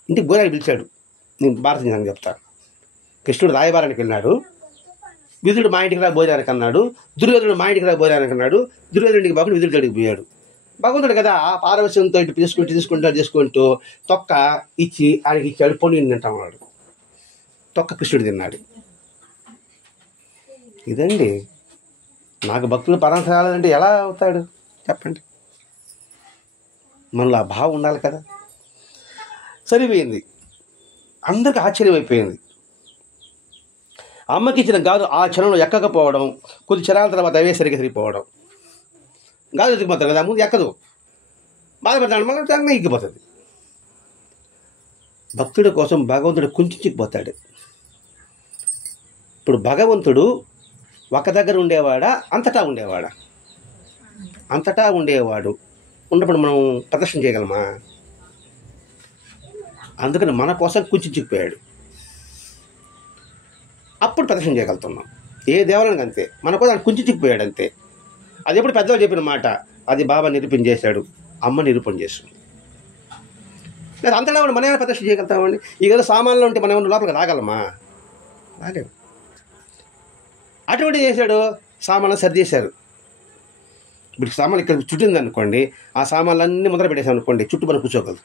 ఇంటికి గోరాయి పిలిచాడు. నేను భారత చెప్తాను. కృష్ణుడు రాయబారానికి వెళ్ళాడు. విదురుడు మా ఇంటికి రా భోజనానికి అన్నాడు. దుర్యోధనుడు మా ఇంటికి రా భోజనానికి అన్నాడు. దుర్యోధనుడికి బాగుండి విదురుడు అడిగి పోయాడు. భగవంతుడు కదా ఆ పారవశ్యంతో ఇటు తీసుకుంటూ తొక్క ఇచ్చి ఆయనకి ఇచ్చాడు. పొని తింటా ఉన్నాడు. తొక్క కృష్ణుడు తిన్నాడు. ఇదండి నాకు భక్తులు పరమశ రాలేదంటే ఎలా అవుతాడు చెప్పండి? మనలో ఆ భావం ఉండాలి కదా. సరిపోయింది. అందరికి ఆశ్చర్యం అయిపోయింది. అమ్మకి ఇచ్చిన గాజు ఆ క్షణంలో ఎక్కకపోవడం, కొద్ది క్షణాల తర్వాత అవే సరిగ్గా సరిపోవడం. గాజు ఎత్తుకుపోతారు కదా, ముందు ఎక్కదు, బాధపడతాడు, మళ్ళీ ఎక్కిపోతుంది. భక్తుడి కోసం భగవంతుడు కుంచుకుపోతాడు. ఇప్పుడు భగవంతుడు ఒక దగ్గర ఉండేవాడా, అంతటా ఉండేవాడా? అంతటా ఉండేవాడు. ఉన్నప్పుడు మనం ప్రదర్శన చేయగలమా? అందుకని మన కోసం కుంచుకుపోయాడు. అప్పుడు ప్రదర్శన చేయగలుగుతున్నాం. ఏ దేవాలయానికి అంతే, మన కోసం ఆయన కుంచుకుపోయాడు అంతే. అది ఎప్పుడు పెద్దవాళ్ళు చెప్పిన మాట, అది బాబా నిరూపణ చేశాడు, అమ్మ నిరూపణ చేస్తుంది. లేదా అంతటా మనం ఏమైనా ప్రదర్శన చేయగలుగుతామండి? ఈ కదా సామాన్లు ఉంటే మనం ఏమైనా లోపలికి రాగలమా? రాలేము. అటువంటి చేశాడు, సామాన్లు సర్దేశారు. ఇప్పుడు సామాన్లు ఇక్కడ చుట్టింది అనుకోండి, ఆ సామాన్లన్నీ ముందర పెట్టేసాం అనుకోండి, చుట్టూ మనం కూర్చోగలదు.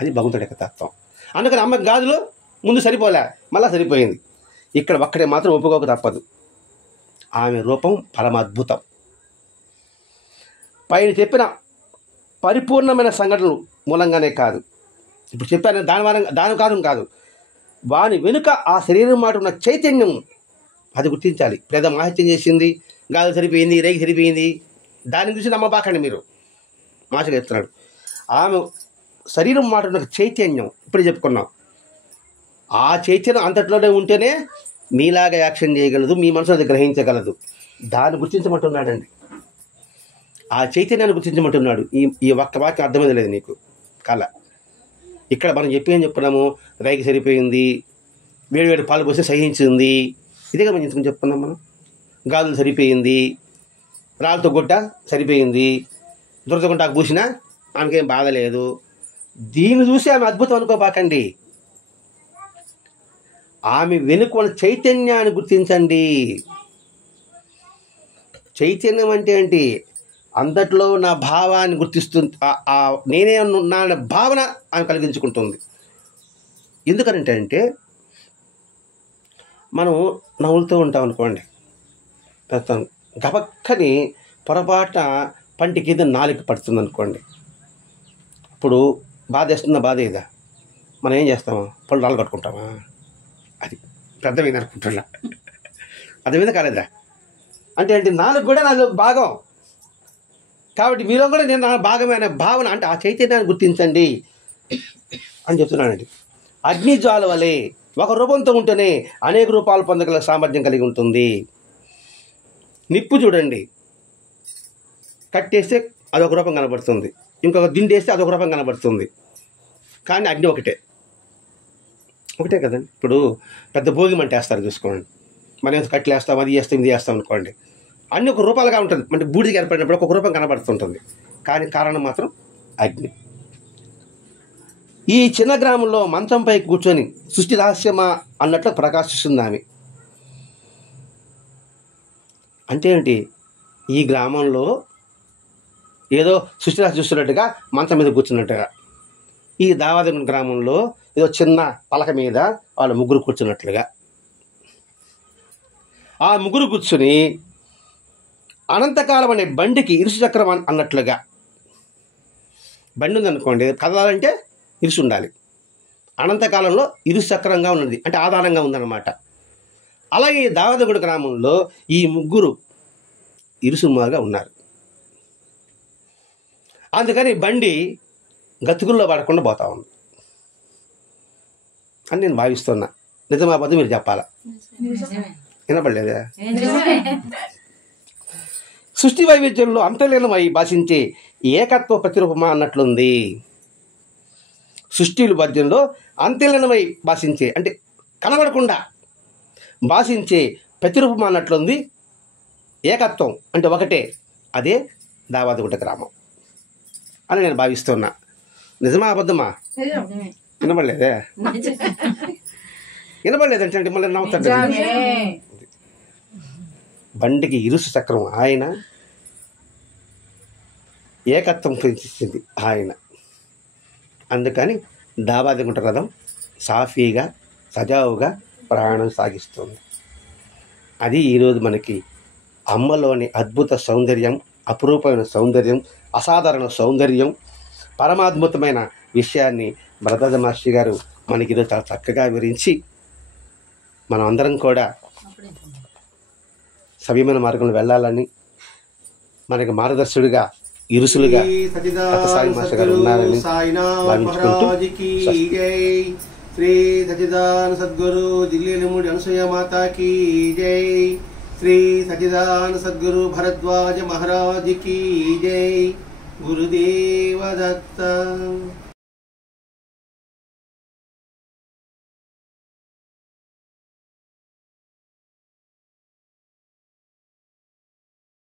అది భగవంతుడి యొక్క తత్వం. అందుకని అమ్మకి గాజులు ముందు సరిపోలే, మళ్ళీ సరిపోయింది. ఇక్కడ ఒక్కడే మాత్రం ఒప్పుకోక తప్పదు. ఆమె రూపం పరమ అద్భుతం. పైన చెప్పిన పరిపూర్ణమైన సంఘటనలు మూలంగానే కాదు, ఇప్పుడు చెప్పాను దాని కారణం కాదు, వాని వెనుక ఆ శరీరం మాట ఉన్న చైతన్యం, అది గుర్తించాలి. పేద మాహిత్యం చేసింది, గాలి సరిపోయింది, రేగి సరిపోయింది, దాని గురించి నమ్మబాకండి మీరు. మాస్టర్ చెప్తున్నాడు, ఆమె శరీరం మాట ఉన్న చైతన్యం ఇప్పుడు చెప్పుకున్నాం. ఆ చైతన్యం అంతట్లోనే ఉంటేనే మీలాగా యాక్షన్ చేయగలదు, మీ మనసులో అది గ్రహించగలదు. దాన్ని గుర్తించమంటున్నాడండి, ఆ చైతన్యాన్ని గుర్తించమంటున్నాడు. ఈ ఒక్క వాక్యం అర్థమైంది లేదు నీకు కళ. ఇక్కడ మనం ఏం చెప్పుకున్నాము, రైకి సరిపోయింది, వేడివేడి పాలు పోస్తే సహించింది, ఇదే కదా మనం ఇంతకు చెప్పుకున్నాం. మనం గాజులు సరిపోయింది, రాళ్ళతో గుట్ట సరిపోయింది, దురద గుంటాకు పూసినా ఆమెకేం బాధ లేదు. దీన్ని చూసి ఆమె అద్భుతం అనుకోబాకండి. ఆమె వెనుక చైతన్యాన్ని గుర్తించండి. చైతన్యం అంటే ఏంటి? అంతట్లో నా భావాన్ని గుర్తిస్తుంది, నేనే నా భావన ఆమె కలిగించుకుంటుంది. ఎందుకనంటే అంటే మనం నవ్వులుతూ ఉంటాం అనుకోండి, గబక్కని పొరపాట పంటి కింద నాలుక పడుతుంది అనుకోండి, ఇప్పుడు బాధ వేస్తుందా, బాధ ఏదా, మనం ఏం చేస్తామా, పళ్ళు రాళ్ళు కట్టుకుంటామా? అది పెద్దమైంది అనుకుంటున్నా, అర్థమైందా కాలేదా? అంటే ఏంటి, నాలుగు కూడా నాలుగు భాగం కాబట్టి మీలో కూడా నేను నా భాగమైన భావన, అంటే ఆ చైతన్యాన్ని గుర్తించండి అని చెప్తున్నానండి. అగ్నిజ్వాల వలె ఒక రూపంతో ఉంటేనే అనేక రూపాలు పొందగల సామర్థ్యం కలిగి ఉంటుంది. నిప్పు చూడండి, కట్టేస్తే అదొక రూపం కనబడుతుంది, ఇంకొక దిండేస్తే అదొక రూపం కనబడుతుంది, కానీ అగ్ని ఒకటే కదండి. ఇప్పుడు పెద్ద భోగి మంట వేస్తారు చూసుకోండి, మనం కట్టెలు వేస్తాం, అది చేస్తాం, ఇది చేస్తాం అనుకోండి, అన్ని ఒక రూపాలుగా ఉంటుంది. అంటే బూడిదకి ఏర్పడినప్పుడు ఒక రూపం కనబడుతుంటుంది, కానీ కారణం మాత్రం అగ్ని. ఈ చిన్న గ్రామంలో మంచంపై కూర్చొని సృష్టి రహస్యమా అన్నట్లు ప్రకాశిస్తుంది ఆమె. అంటే ఏంటి, ఈ గ్రామంలో ఏదో సృష్టి రహస్యం చూస్తున్నట్టుగా మంచం మీద కూర్చున్నట్టుగా, ఈ దావాది గ్రామంలో ఏదో చిన్న పలక మీద వాళ్ళు ముగ్గురు కూర్చున్నట్లుగా, ఆ ముగ్గురు కూర్చుని అనంతకాలం అనే బండికి ఇరుసు చక్రం అన్నట్లుగా. బండి ఉందనుకోండి, కదలాలంటే ఇరుసు ఉండాలి. అనంతకాలంలో ఇరుసు చక్రంగా ఉన్నది, అంటే ఆధారంగా ఉందన్నమాట. అలాగే దావదగూడ గ్రామంలో ఈ ముగ్గురు ఇరుసుమాగా ఉన్నారు. అందుకని బండి గతుకుల్లో పడకుండా పోతా ఉంది అని నేను భావిస్తున్నా. నిజమా అబద్ధం మీరు చెప్పాలా? వినపడలేదా? సృష్టి వైవిధ్యంలో అంతర్లీనమై భాషించే ఏకత్వ ప్రతిరూపమా అన్నట్లుంది. సృష్టి వైవిధ్యంలో అంతర్లీనమై భాషించే, అంటే కనబడకుండా భాషించే ప్రతిరూపమా అన్నట్లుంది. ఏకత్వం అంటే ఒకటే, అదే దావాదగుట్ట గ్రామం అని నేను భావిస్తున్నా. నిజమా అబద్ధమా? వినపడలేదే? వినపడలేదంటే మళ్ళీ నవ్వుతాడు. బండికి ఇరుసు చక్రం ఆయన, ఏకత్వం పెంచింది ఆయన. అందుకని దావాదగుంట రథం సాఫీగా సజావుగా ప్రయాణం సాగిస్తుంది. అది ఈరోజు మనకి అమ్మలోని అద్భుత సౌందర్యం, అపురూపమైన సౌందర్యం, అసాధారణ సౌందర్యం, పరమాద్భుతమైన విషయాన్ని భరద్వాజ మాస్టర్ గారు మనకి ఈరోజు చాలా చక్కగా వివరించి, మనం అందరం కూడా సవ్యమైన మార్గంలో వెళ్ళాలని, మనకి మార్గదర్శుడిగా ఇరుసులుగా సాయి మాస్టర్ గారు ఉన్నారని భావించుకుంటూ, శ్రీ సచిదాన సద్గురు దిల్లీలిముడి అనసూయ మాతాకి జై. శ్రీ సచిదాన సద్గురు భరద్వాజ మహారాజ్ की जय. गुरुदेव दत्त.